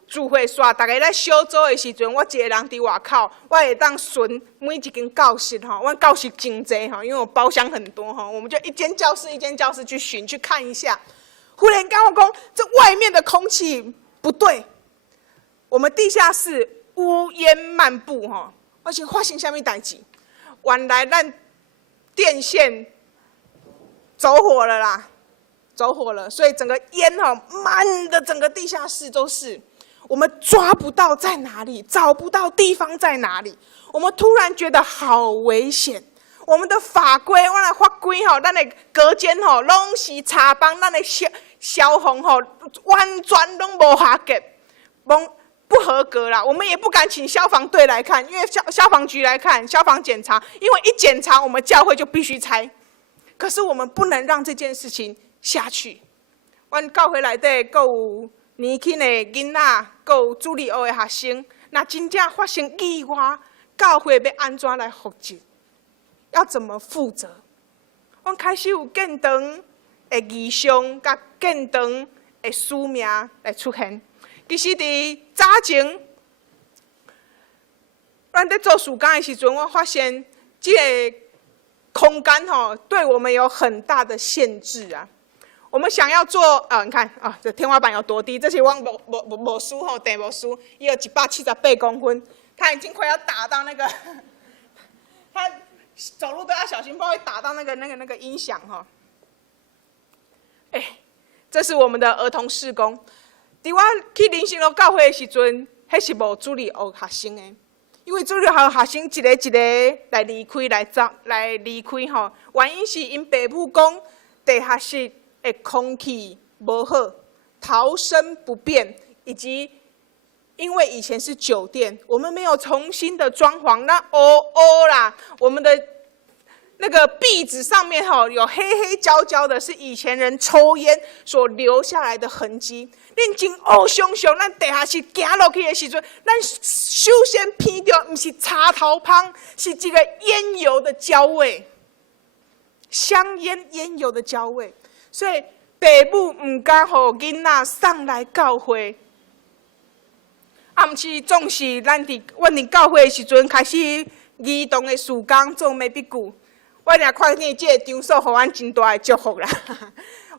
聚会煞大家咧小组的时阵，我一个人伫外口，我会当巡每一间教室吼，阮教室真济吼，因为我包厢很多吼，我们就一间教室一间教室去巡去看一下。忽然间我讲，这外面的空气不对，我们地下室乌烟漫步吼，而且发生什么代志？原来咱电线走火了啦！走火了，所以整个烟哈满的整个地下室都是，我们抓不到在哪里，找不到地方在哪里。我们突然觉得好危险。我们的法规，我的法规吼，咱的隔间吼，拢是查帮咱的消防吼，完全拢无合格，不合格啦。我们也不敢请消防队来看，因为消防局来看，消防检查，因为一检查我们教会就必须拆。可是我们不能让这件事情下去。阮教会内底，阁有年轻的囡仔，阁有主日学的学生。那真正发生意外，教会要安怎来负责？要怎么负责？阮开始有建堂的异象，甲建堂的使命来出现。其实伫早前，咱在做暑假的时阵，我发现这个空间吼，对我们有很大的限制啊。我们想要做，你看啊，这天花板有多低？这是我无书吼，地无书，也有178公分，它已经快要打到那个，它走路都要小心，不然会打到那个音响哈。这是我们的儿童事工。伫我去林森路教会的时阵，迄是无主日学学生的。因为主日学学生一个一个来离开吼，原因是因爸母讲地下室的空气无好，逃生不便，以及因为以前是酒店，我们没有重新的装潢，那啦，我们的那个壁纸上面吼有黑黑焦焦的，是以前人抽烟所留下来的痕迹。恁真想象，咱地下室行落去的时阵，咱首先闻到不是茶头香，是这个烟油的焦味，香烟油的焦味。所以爸母唔敢互囡仔送来教会，毋是总是阮伫教会的时阵开始儿童的事工做美笔句，我若看见这个场所，互阮真大的祝福啦。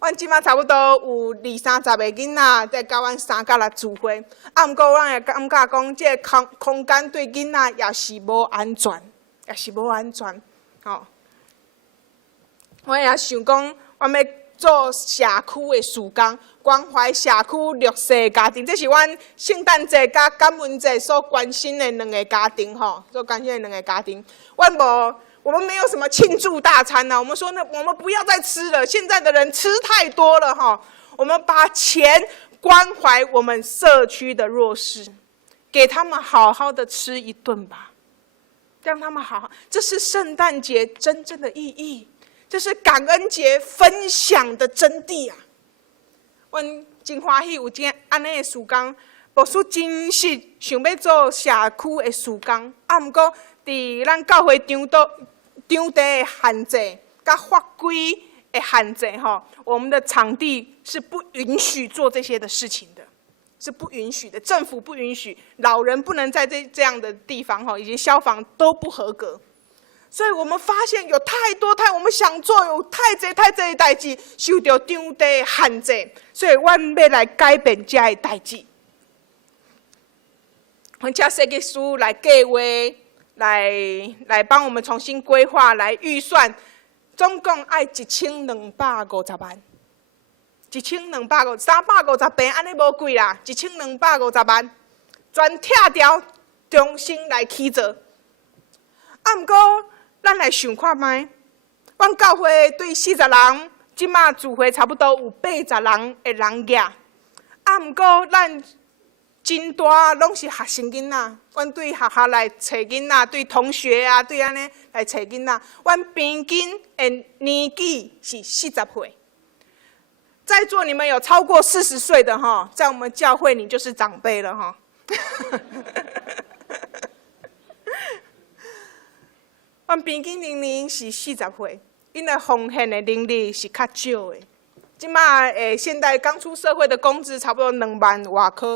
阮即马差不多有20-30个囡仔在教阮3到6聚会，毋过阮也感觉讲，这个空间对囡仔也是无安全，吼。我也想讲，我要做社区的事工，关怀社区弱势家庭，这是阮圣诞节甲感恩节所关心的2个家庭吼，所关心的2个家庭，我们没有什么庆祝大餐啊，我们说我们不要再吃了，现在的人吃太多了哈。我们把钱关怀我们社区的弱势，给他们好好的吃一顿吧，让他们好好。这是圣诞节真正的意义，这是感恩节分享的真谛啊！阮真欢喜有这安尼的事工，牧师真实想要做社区的事工，不过伫咱教会场地的限制，甲法规的限制我们的场地是不允许做这些的事情的，是不允许的。政府不允许，老人不能在这样的地方以及消防都不合格。所以我们发现有太多我们想做有太多的代志，受到场地的限制，所以阮要来改变这的代志。阮请设计师来计划，来帮我们重新规划，来预算，总共要1250万，1250，350平安尼无贵啦，1250万，全拆掉，重新来起做。不过，咱来想看卖，阮教会对40人，即马聚会差不多有80人的人额。不过，咱真大拢是学生囡仔，阮对学校来找囡仔，对同学啊，对安尼来找囡仔。阮平均的年纪是40岁。在座你们有超过40岁的在我们教会你就是长辈了阮平均年龄是40岁，因为奉献的能力是较少的。即马现代刚出社会的工资差不多2万外块，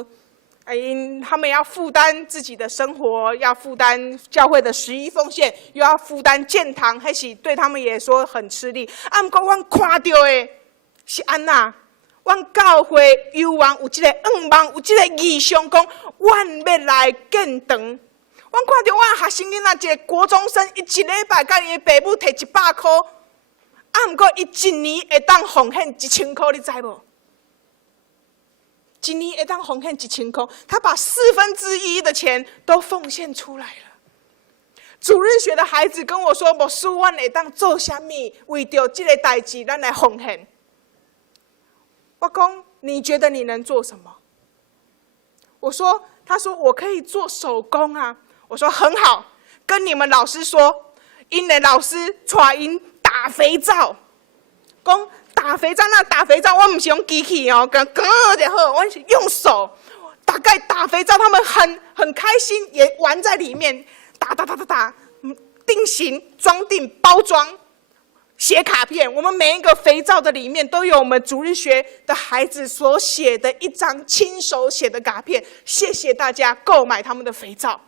因他们要负担自己的生活，要负担教会的11奉献，又要负担建堂，还是对他们也说很吃力。不过阮看到的是安那，阮教会有望有这个愿望，有这个意向，讲阮要来建堂。阮看到阮学生囡仔一个国中生，伊一礼拜甲伊的爸母摕100块，不过伊一年会当奉献1000块，你知无？一年会当奉献1000块，他把1/4的钱都奉献出来了。主日学的孩子跟我说：“牧师，阮会当做啥物？为着这个代志，咱来奉献。”我讲：“你觉得你能做什么？”他说：“我可以做手工啊。”我说很好，跟你们老师说，因的老师带因打肥皂，讲打肥皂，那打肥皂我不是用机器哦，就好，我是用手。大概打肥皂，他们很开心，也玩在里面，打，定型、装订、包装、写卡片。我们每一个肥皂的里面都有我们主日学的孩子所写的一张亲手写的卡片。谢谢大家购买他们的肥皂。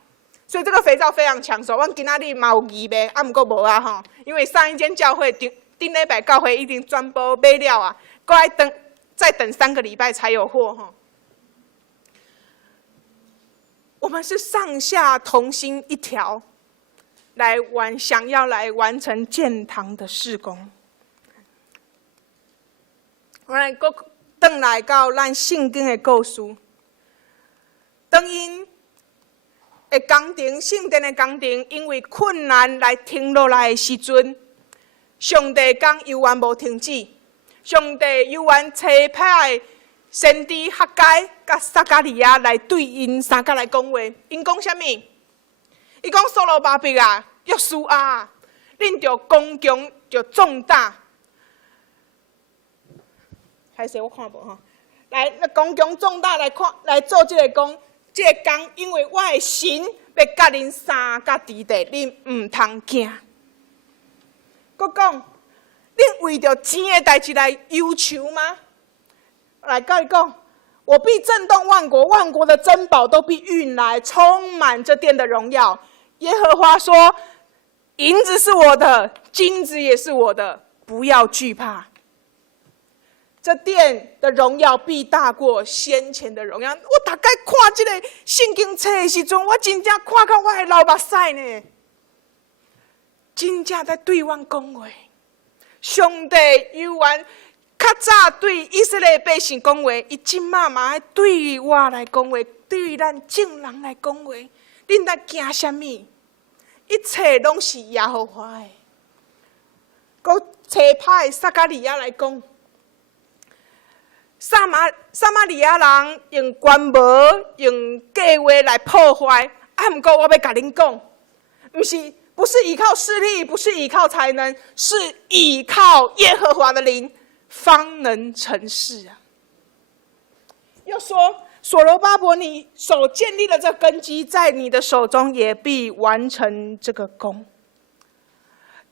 所以这个肥皂非常抢手，阮今仔日嘛有预备，不过无啊因为上一间教会顶礼拜教会已经全部买了啊，再等3个礼拜才有货我们是上下同心一条，想要来完成建堂的事工。我来回来到咱圣经的故事，当因的工程，圣殿的工程，因为困难来停落来的时阵，上帝讲犹原无停止，上帝犹原差派先知哈该甲撒加利亚来对因三个来讲话。因讲啥物？伊讲所罗巴伯啊，约书亚啊，恁着刚强，着壮大。歹势我看无来刚强壮大来做这个工。这个工，因为我的神要甲恁三甲地地，恁唔通惊。佮讲，恁为着钱的代志来忧愁吗？来甲你讲，我必震动万国，万国的珍宝都必运来，充满这殿的荣耀。耶和华说：“银子是我的，金子也是我的，不要惧怕。”这殿的荣耀必大过先前的荣耀。我大概看这个圣经册的时阵，我真正看到我的流目屎呢。真正在对阮讲话，上帝犹原较早对以色列百姓讲话，伊今嘛嘛对我来讲话，对咱众人来讲话。恁在惊什么？一切拢是耶和华的。佮差派撒加利亚来讲。撒玛利亚人用权谋、用计划来破坏。不过我要甲恁讲，不是依靠势力，不是依靠才能，是依靠耶和华的灵，方能成事啊！又说，所罗巴伯，你所建立的这根基，在你的手中也必完成这个功。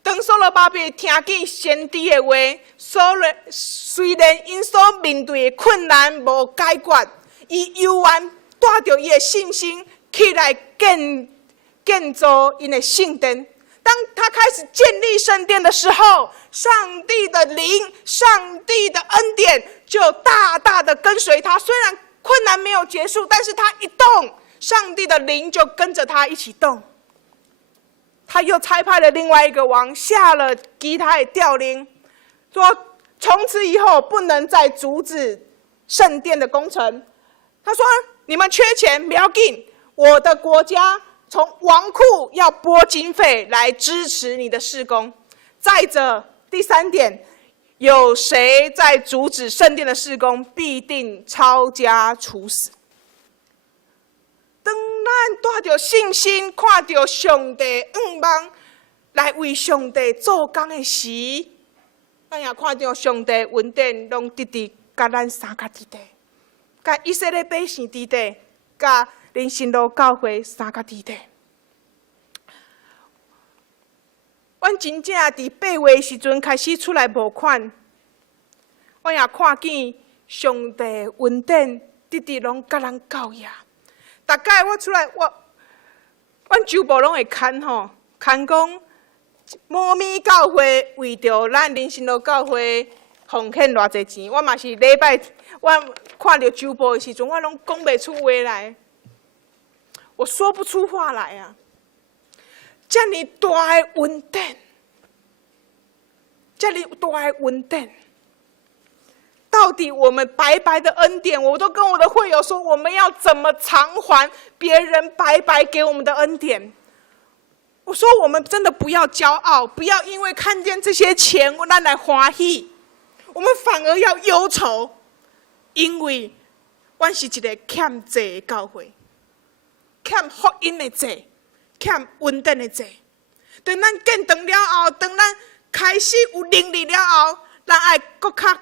当所罗巴伯听见先知的话，虽然因所面对的困难无解决，伊犹原带着伊的信心起来建造因的圣殿。当他开始建立圣殿的时候，上帝的灵、上帝的恩典就大大的跟随他。虽然困难没有结束，但是他一动，上帝的灵就跟着他一起动。他又差派了另外一个王，下了给他的调令，说从此以后不能再阻止圣殿的工程。他说：“你们缺钱不要紧，我的国家从王库要拨经费来支持你的事工。再者，第三点，有谁在阻止圣殿的事工，必定抄家处死。”当咱带着信心，看到上帝恩望来为上帝做工的时，咱也看到上帝恩典拢直直甲咱三角地带，甲以色列百姓地带，甲林新路教会三角地带。阮真正伫8月时阵开始出来募款，我也看见上帝恩典直直拢甲咱教育。大概我出来，阮周报拢会看吼，看讲猫咪教会为着咱林新路教会奉献偌济钱，我嘛是礼拜，我看到周报的时阵，我拢讲袂出话来，我说不出话来啊！这么大的恩典，这么大的恩典。到底我们白白的恩典，我都跟我的会友说，我们要怎么偿还别人白白给我们的恩典？我说，我们真的不要骄傲，不要因为看见这些钱，咱来欢喜，我们反而要忧愁，因为我是一个欠债的教会，欠福音的债，欠恩典的债。等咱建堂了后，等咱开始有能力了后，咱爱搁较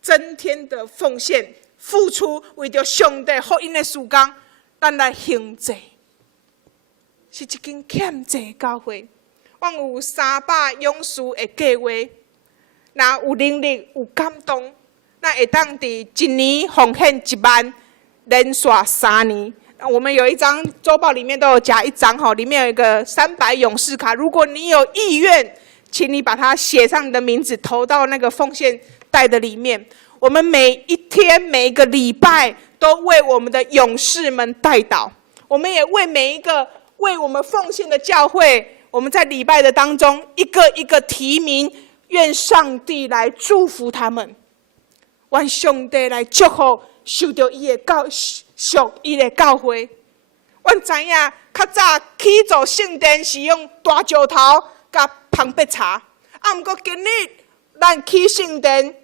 增添的奉献、付出，为着上帝福音的事工，咱来行债，是一间欠债的教会。我有300勇士的计划，若有能力、有感动，咱会当伫一年奉献1万，连续3年。我们有一张周报，里面都有夹一张吼，里面有一个300勇士卡。如果你有意愿，请你把它写上你的名字，投到那个奉献袋的里面。我们每一天、每一个礼拜都为我们的勇士们代祷。我们也为每一个为我们奉献的教会，我们在礼拜的当中一个一个提名，愿上帝来祝福他们，愿上帝来祝福受到伊的属伊的教会。阮知影较早起造圣殿是用大石头甲香柏茶，不过今日咱起圣殿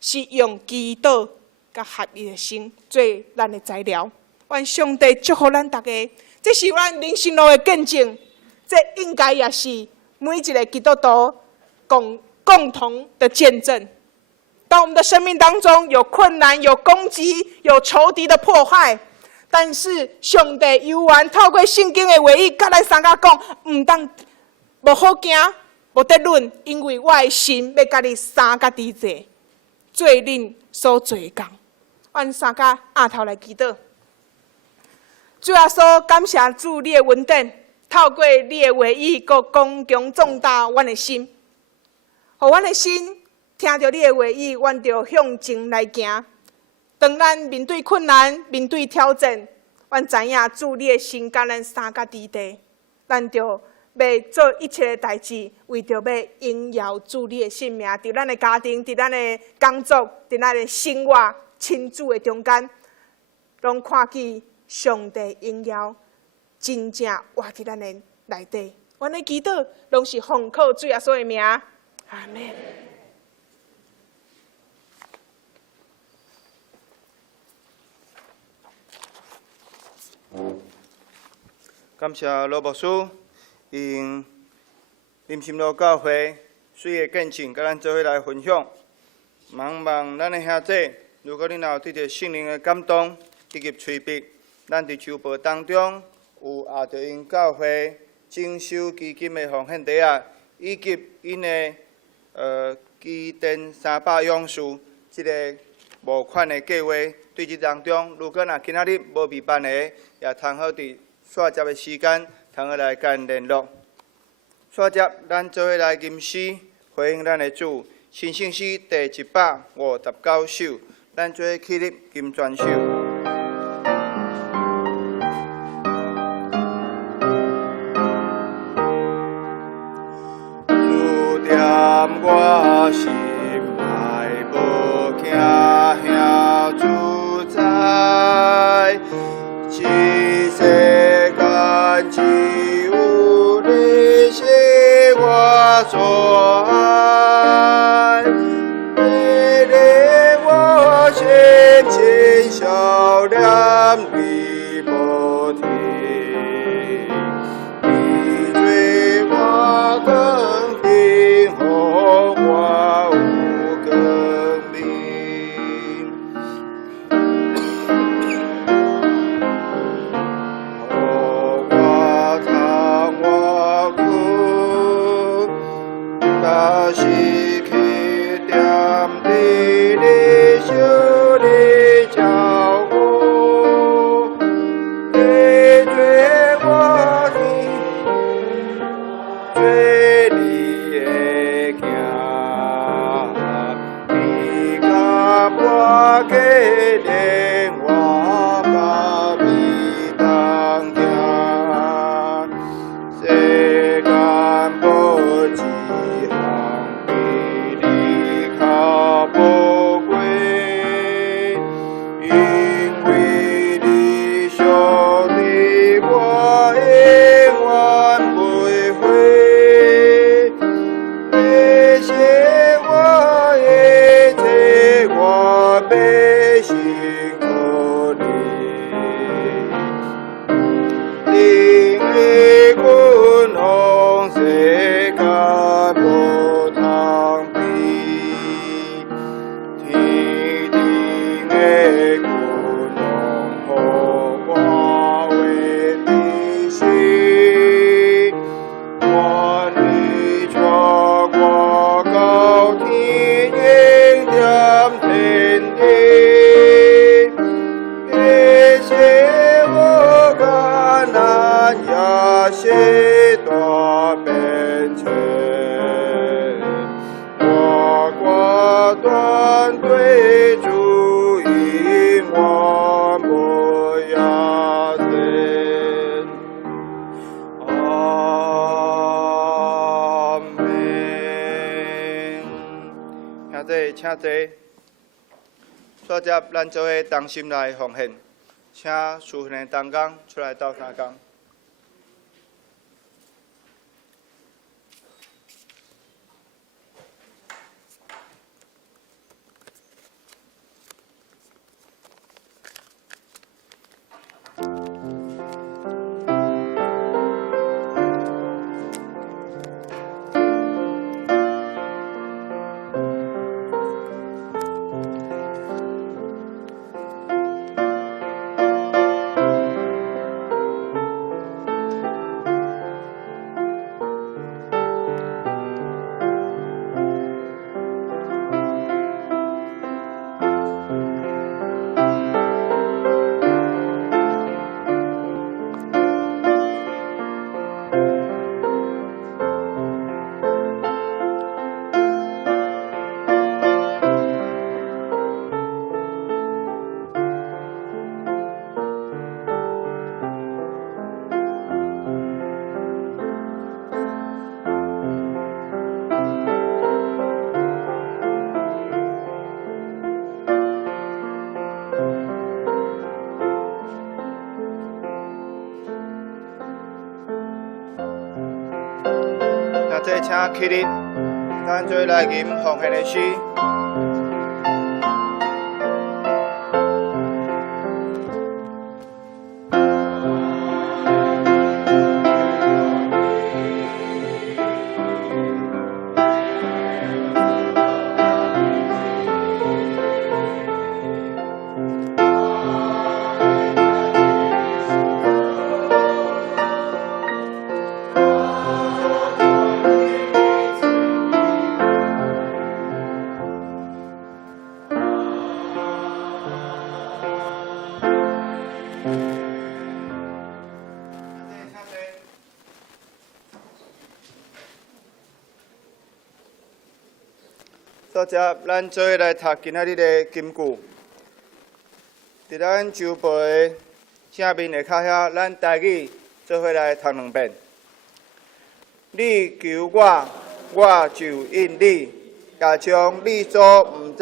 是用祈祷甲合一的心做咱的材料。愿上帝祝福咱大家，这是咱人生路的见证，这应该也是每一个基督徒共同的见证。当我们的生命当中有困难、有攻击、有仇敌的迫害，但是上帝犹原透过圣经的话语，甲咱三甲讲，唔当无好惊，无得论，因为我的神要甲你三甲伫坐，做恁所做的工。阮三甲额头来祈祷。主耶稣，感谢主你的恩典，透过你的话语，佮刚强壮大阮的心，互阮的心听到你的话语，阮就向前来行。当咱面对困难、面对挑战，阮知影主你的心甲咱三甲伫地，咱就要做一切的代志，为着要荣耀主你的性命，伫咱的家庭、伫咱的工作、伫咱的生活、亲子的中间，拢看见上帝荣耀真正活伫咱的内底。阮的祈祷拢是奉靠主耶稣的名，阿门。感谢罗牧师用林心路教会水的见证，甲咱做伙来分享。望咱的兄弟，如果恁若有得到圣灵的感动以及催逼，咱伫周报当中有下着因教会征收基金的奉献袋啊，以及因的基电300勇士即个募款的计划，对即当中，如果若今仔日无未办的，也通好伫煞接的时间，通好来甲因联络。煞接，咱做伙来吟诗回应咱的主。新圣诗第159首，咱做伙起立吟全首。主点我心内无惊遐自在，这世间只有你是我所爱，你令我心情笑脸为无停，你对我更平，互我有更明，互我叹我苦，但是去点滴你手里照顾，你对我的最你的行，你甲我给连我甲你当行，世间无一项比你较宝贵，因为你上帝我永远袂悔，你是我一切，我必心可你，你的君王世间无通比，天顶的君王，互我为你心，愿你带我到天应点天地，一切无艰难也是大变迁，我团队主永远无亚线。阿门。兄弟，请坐。煞接咱做伙同心来奉献，请书份的同工出来斗相共。这请起立，咱做来吟奉献的诗。大家，咱做伙来读今仔日的金句。伫咱周报正面的骹遐，咱台语做伙来读2遍。你求我，我就应你，也将你所毋知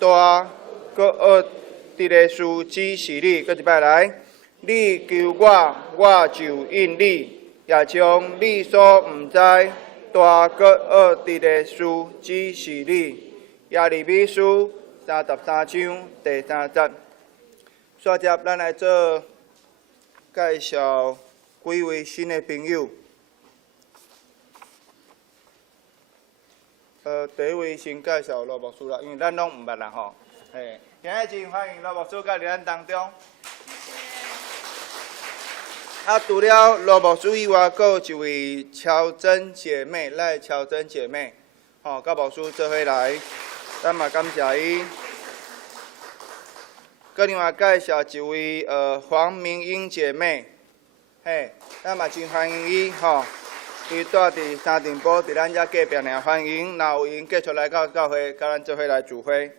大搁学伫个事指示你。搁一摆来，你求我，我就应你，也将你所毋知大搁学伫个事指示你。耶利米书33章第3节。接着，咱来做介绍几位新的朋友。第一位先介绍罗牧师啦，因为咱拢毋捌啦吼。嘿，今日真欢迎罗牧师甲伫咱当中。除了罗牧师以外，阁有一位乔珍姐妹，赖乔珍姐妹，吼，甲牧师做伙来，咱嘛感谢伊。搁另外介绍一位黄明英姐妹，嘿，咱嘛真欢迎伊吼。伊住伫三重埔，伫咱遮隔壁尔，欢迎。若有闲继续来到教会，甲咱做伙来聚会。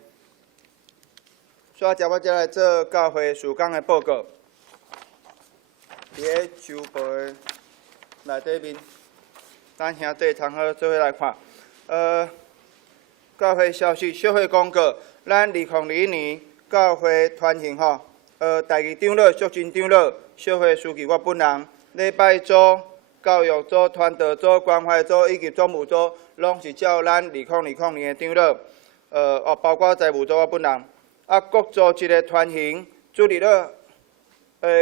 接着我再来做教会事工的报告。伫个周报的内底面，咱兄弟通好做伙来看。教会消息、小会公告，咱2021年教会团庆吼，第2长老、肃清长老、小会书记我本人，礼拜组、教育组、传道组、关怀组以及总务组，拢是照咱2020年的长老，包括财务组我本人，各组一个团行，主日了。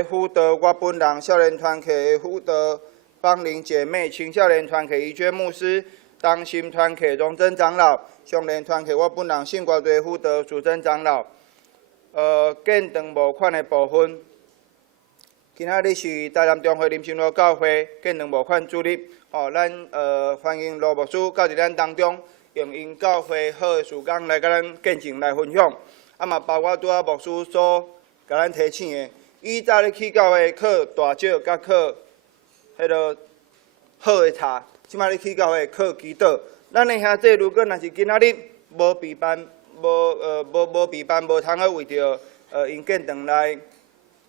辅导我本人，少年团契的辅导芳龄姐妹，青少年团契怡娟牧师，当心团契荣珍长老，少年团契我本人信国队辅导苏珍长老。建堂募款的部分，今仔日是台南中华林心路教会建堂募款主日，咱欢迎罗牧师到伫咱当中，用因教会好的事工来甲咱见证来分享，嘛包括拄仔牧师所甲咱提醒的。以早咧去教会考大少，甲考迄落好的册，即摆咧去教会考祈祷。咱的兄弟，如果若是今仔日无备班，无备班，无通好为着因建堂来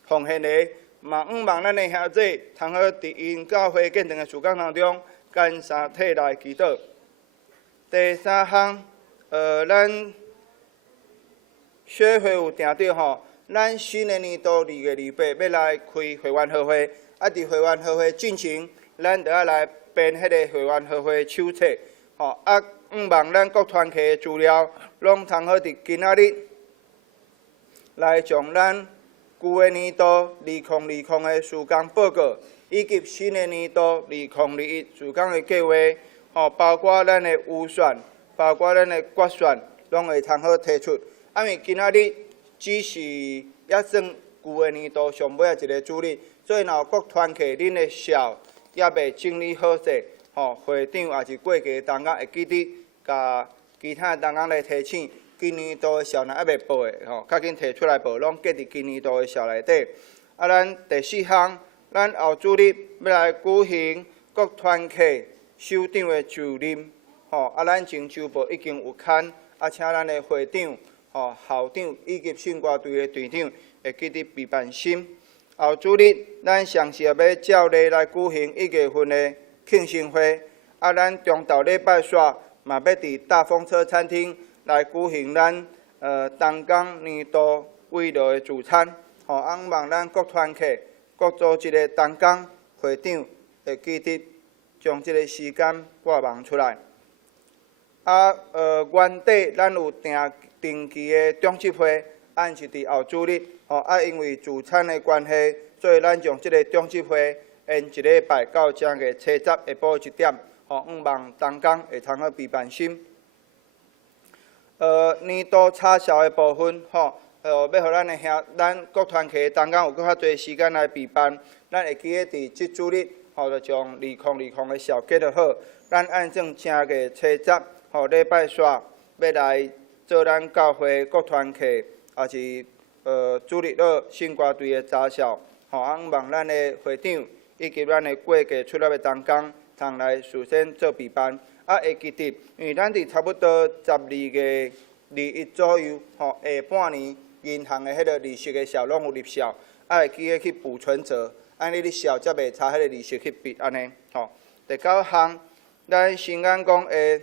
奉献的，嘛望咱的兄弟通好伫因教会建堂的事工当中，干三体来祈祷。第三项，咱小会有定着吼。咱新的年度2月28要来开会员好会，伫会员好会进前，咱就要来编迄个会员好会手册，望咱各团契的资料，拢通好伫今仔日来将咱旧的年度2020的事工报告，以及新的年度2021事工的计划，包括咱的预算，包括咱的决算，拢会通好提出。因为今仔日只是也算旧的年度上尾一个主日，所以若有各团契恁的少也未整理好势，会长也是过期同工会记得甲其他的同工来提醒，今年度的少若还未报的，较紧提出来报，拢记伫今年度的少内底。咱第4项，咱后主日要来举行各团契首长的就任，咱前周报已经有刊，请咱的会长。校长以及信歌队的队长会记得备办心。后主日，咱详细也要照例来举行1月份的庆生会。咱中昼礼拜煞嘛要伫大风车餐厅来举行咱东港年度慰劳的聚餐。望咱各团契各组一个东港会长会记得将这个时间挂网出来。原底咱有定期的中集会，按是伫后主日，因为聚餐的关系，所以咱将这个中集会延1礼拜到正月初10下晡1点，望东港会通好备办心。年度插销的部分，要互咱各团契东港有搁较侪时间来备办，咱会记得伫即主日，就将2020的销结好。咱按正正月初10，礼拜煞要来。做咱教会各团契，也是主日了信歌队的查校，望咱的会长以及咱的过继出来的同工，通来事先做备办，会记得，因为咱伫差不多12月21左右，下半年银行的迄个利息的效拢有入效，会记得去补存折，安尼你效才袂差迄个利息去逼安尼，第9项，咱新安讲的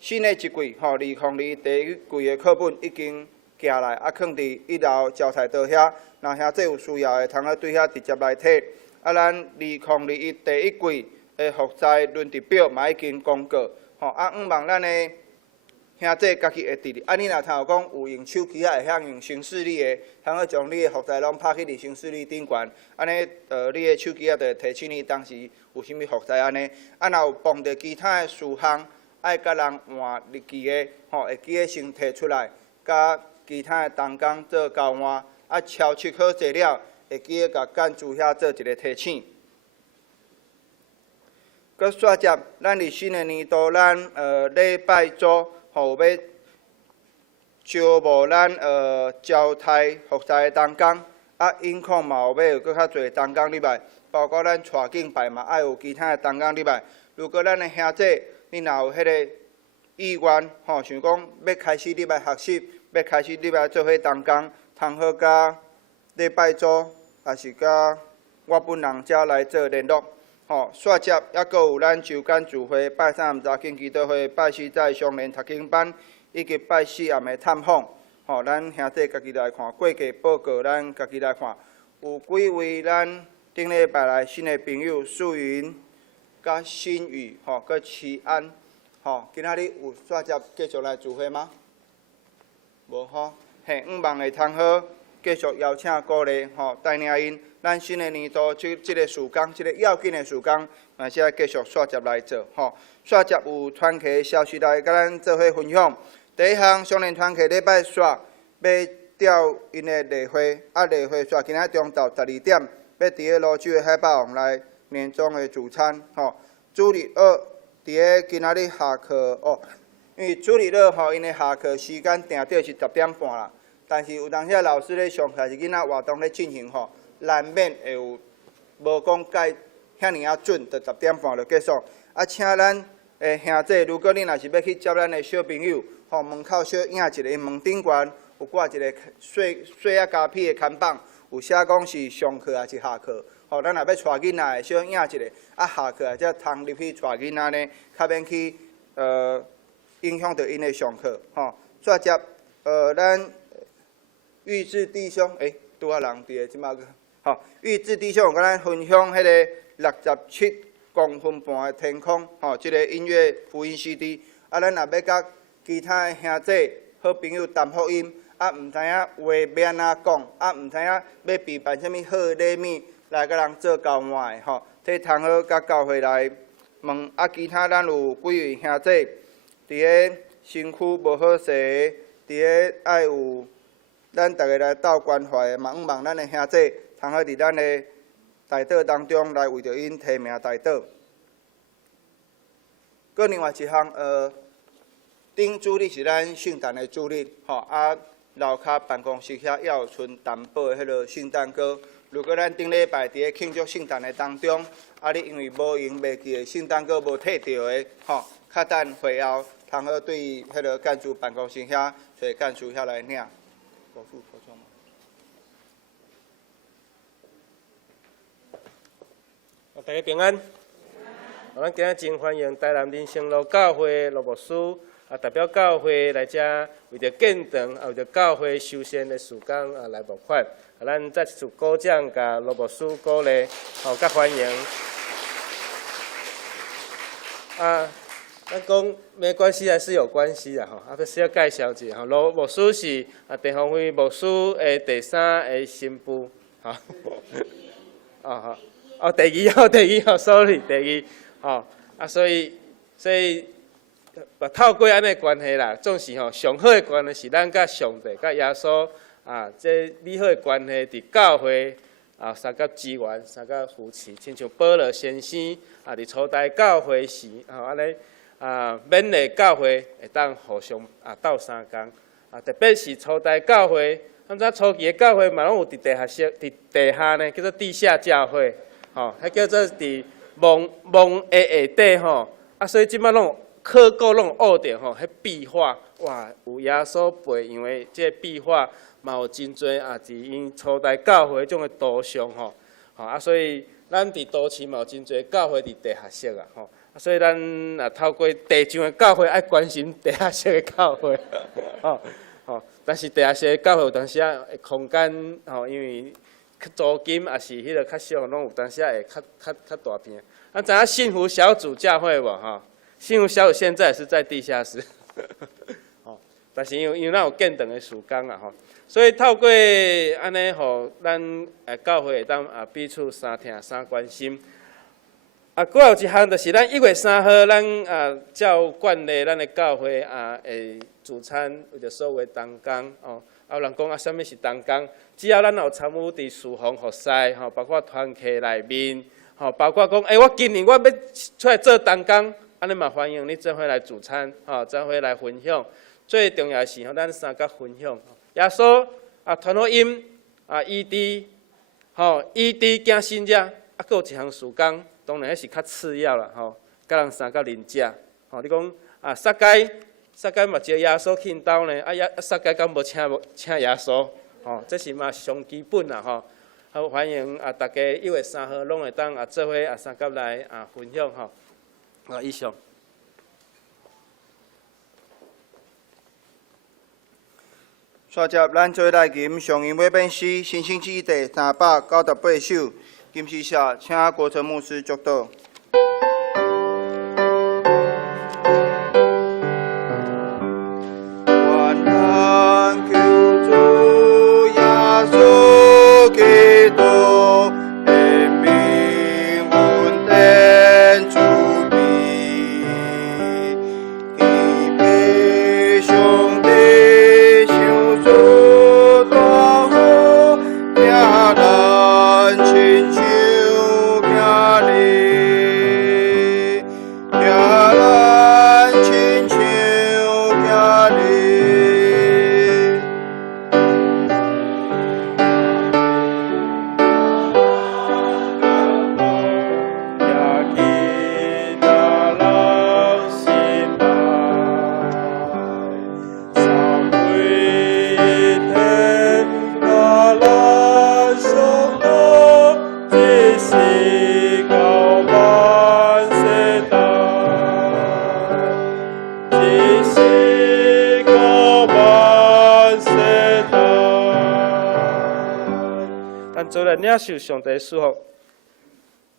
新的一季，2021第一季的课本已经寄来，放伫1楼招财道遐，若兄弟有需要的，通对遐直接来摕。咱2021第一季的复财论值表嘛已经公告，毋望咱的兄弟家己会记。你若头讲有用手机会晓用行事历的，通好将你的复财拢拍去伫行事历顶悬，安尼你的手机就会提醒你当时有啥物复财安尼。若有碰到其他的事项，爱甲人换日记的，会记得先摕出来，甲其他的同工做交换，超七好做了。会记得甲干主遐做一个提醒。佮煞接，咱伫新的年度，咱礼拜组要招募咱招财复财的同工，因控嘛有要佮较侪同工入来，包括咱带敬拜嘛爱有其他的同工入来。如果咱的兄弟，你若有迄个意愿，想讲要开始入来学习，要开始入来做伙同工，通好甲礼拜组。也是甲我本人遮来做联络，煞接还佫有咱周间聚会、拜三暗查经祈祷会、拜四在相连读经班，以及拜四暗的探访，咱兄弟家己来看，过价报告咱家己来看，有几位咱顶礼拜来新的朋友，素云、甲新宇，佮齐安，今仔日有煞接继续来聚会吗？无毋望会通好。继续邀请鼓励，带领因，咱新的年度即个事工，即个要紧的事工，嘛是要继续煞接来做，煞接有团契的消息来甲咱做伙分享。第一项，相连团契礼拜煞要调因的例会，例会煞今仔中昼12点，要伫个泸州的海霸王来年终的主餐，主日2伫个今仔日下课因为主日2因的下课时间定到是10点半啦。但是有当时老师咧上课是囡仔活动咧进行难免会有无讲介遐尔准，就10点半就结束。请咱兄弟，如果你若是要去接咱的小朋友，门口小影一个，门顶悬有挂一个细加皮的看板，有写讲是上课还是下课。咱若要带囡仔的，小影一个，下课才通入去带囡仔呢，较免去影响到因的上课。煞接咱。玉志弟兄，拄啊人伫个即马个，玉志弟兄有甲咱分享迄个67公分半的天空，即个音乐福音 CD，咱若要甲其他的兄弟、好朋友谈福音，毋知影话要安怎讲，毋知影要备办啥物好的礼物来甲人做交换的，这通好甲教会来问。其他咱有几位兄弟伫个身躯无好势，伫个爱有。咱大家来斗关怀的，嘛望咱的兄弟，通好伫咱的代祷当中来为着因提名代祷。搁另外一项，顶主日是咱圣诞的主日，楼骹办公室遐要存淡薄的迄落圣诞歌。如果咱顶礼拜伫咧庆祝圣诞的当中，你因为无用袂记的圣诞歌无摕到的，较等会后，通好对迄落干事办公室遐找干事遐来领。大家平安。咱今仔真欢迎台南人生路教会罗牧师代表教会来遮，为着建堂，为着教会修宪的事工来募款。咱再一次鼓掌，甲罗牧师鼓励，甲欢迎。咱讲没关系还是有关系啦，还是要介绍一下。罗牧师是地方会牧师的第3个新妇，第二，sorry， 第2，所以透过安尼关系啦，总是上好的关系是咱甲上帝、甲耶稣这美好的关系伫教会三甲资源、三甲扶持，亲像保罗先生伫初代教会时安尼。勉励教会会当互相斗相共，特别是初代教会，咱知初期的教会嘛拢有伫地下呢，叫做地下教会，迄叫做伫墓的下底所以即摆拢考古拢学着吼，迄壁画哇，有耶稣背，因为即个壁画嘛有真侪伫因初代教会迄种的图像吼，所以咱伫都市嘛有真侪教会伫地下室啊吼，所以咱也透过地上的教会爱关心地下室的教会，但是地下室的教会有当时啊空间因为租金也是迄个较少，拢有当时会较大片。知影幸福小组教会无幸福小组现在也是在地下室，但是因为咱有建堂的时间啊所以透过安尼，互咱教会会当彼此相听相关心。搁有一项就是咱1月3号，咱照惯例，咱的教会会自餐为着所谓同工有人讲啥物是同工？只要咱有参与伫侍奉服侍包括团契内面包括讲我今年我要出来做同工，安尼嘛欢迎你做伙来自餐做伙来分享。最重要的是咱三角分享。耶稣传福音医治医治惊信者，搁有一项事工，当然迄是较次要啦甲人三角邻者你讲撒该嘛招耶稣去因兜呢撒该敢无请耶稣这是嘛上基本啦好欢迎大家1月3号拢会当做伙三角来分享以上。续接咱做来吟上音尾本诗新星记第398首，金诗社请国成牧师祝祷。做来领受上帝的祝福。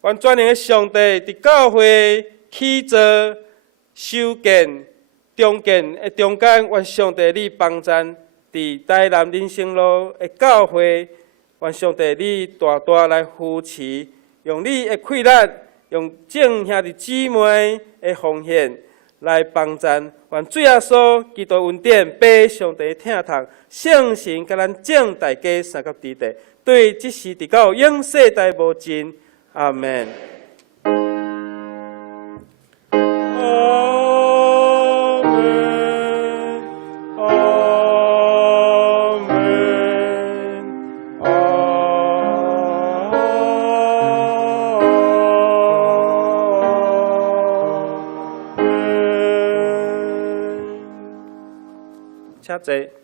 愿全能的上帝伫教会起造、修建、中间，愿上帝你帮赞伫台南人生路的教会，愿上帝你大大来扶持，用你的气力，用众兄弟姊妹的奉献来帮赞。愿主耶稣基督恩典、被上帝疼痛、圣神甲咱众大家三角之地。对，即时直到永世代无尽，阿门。请坐。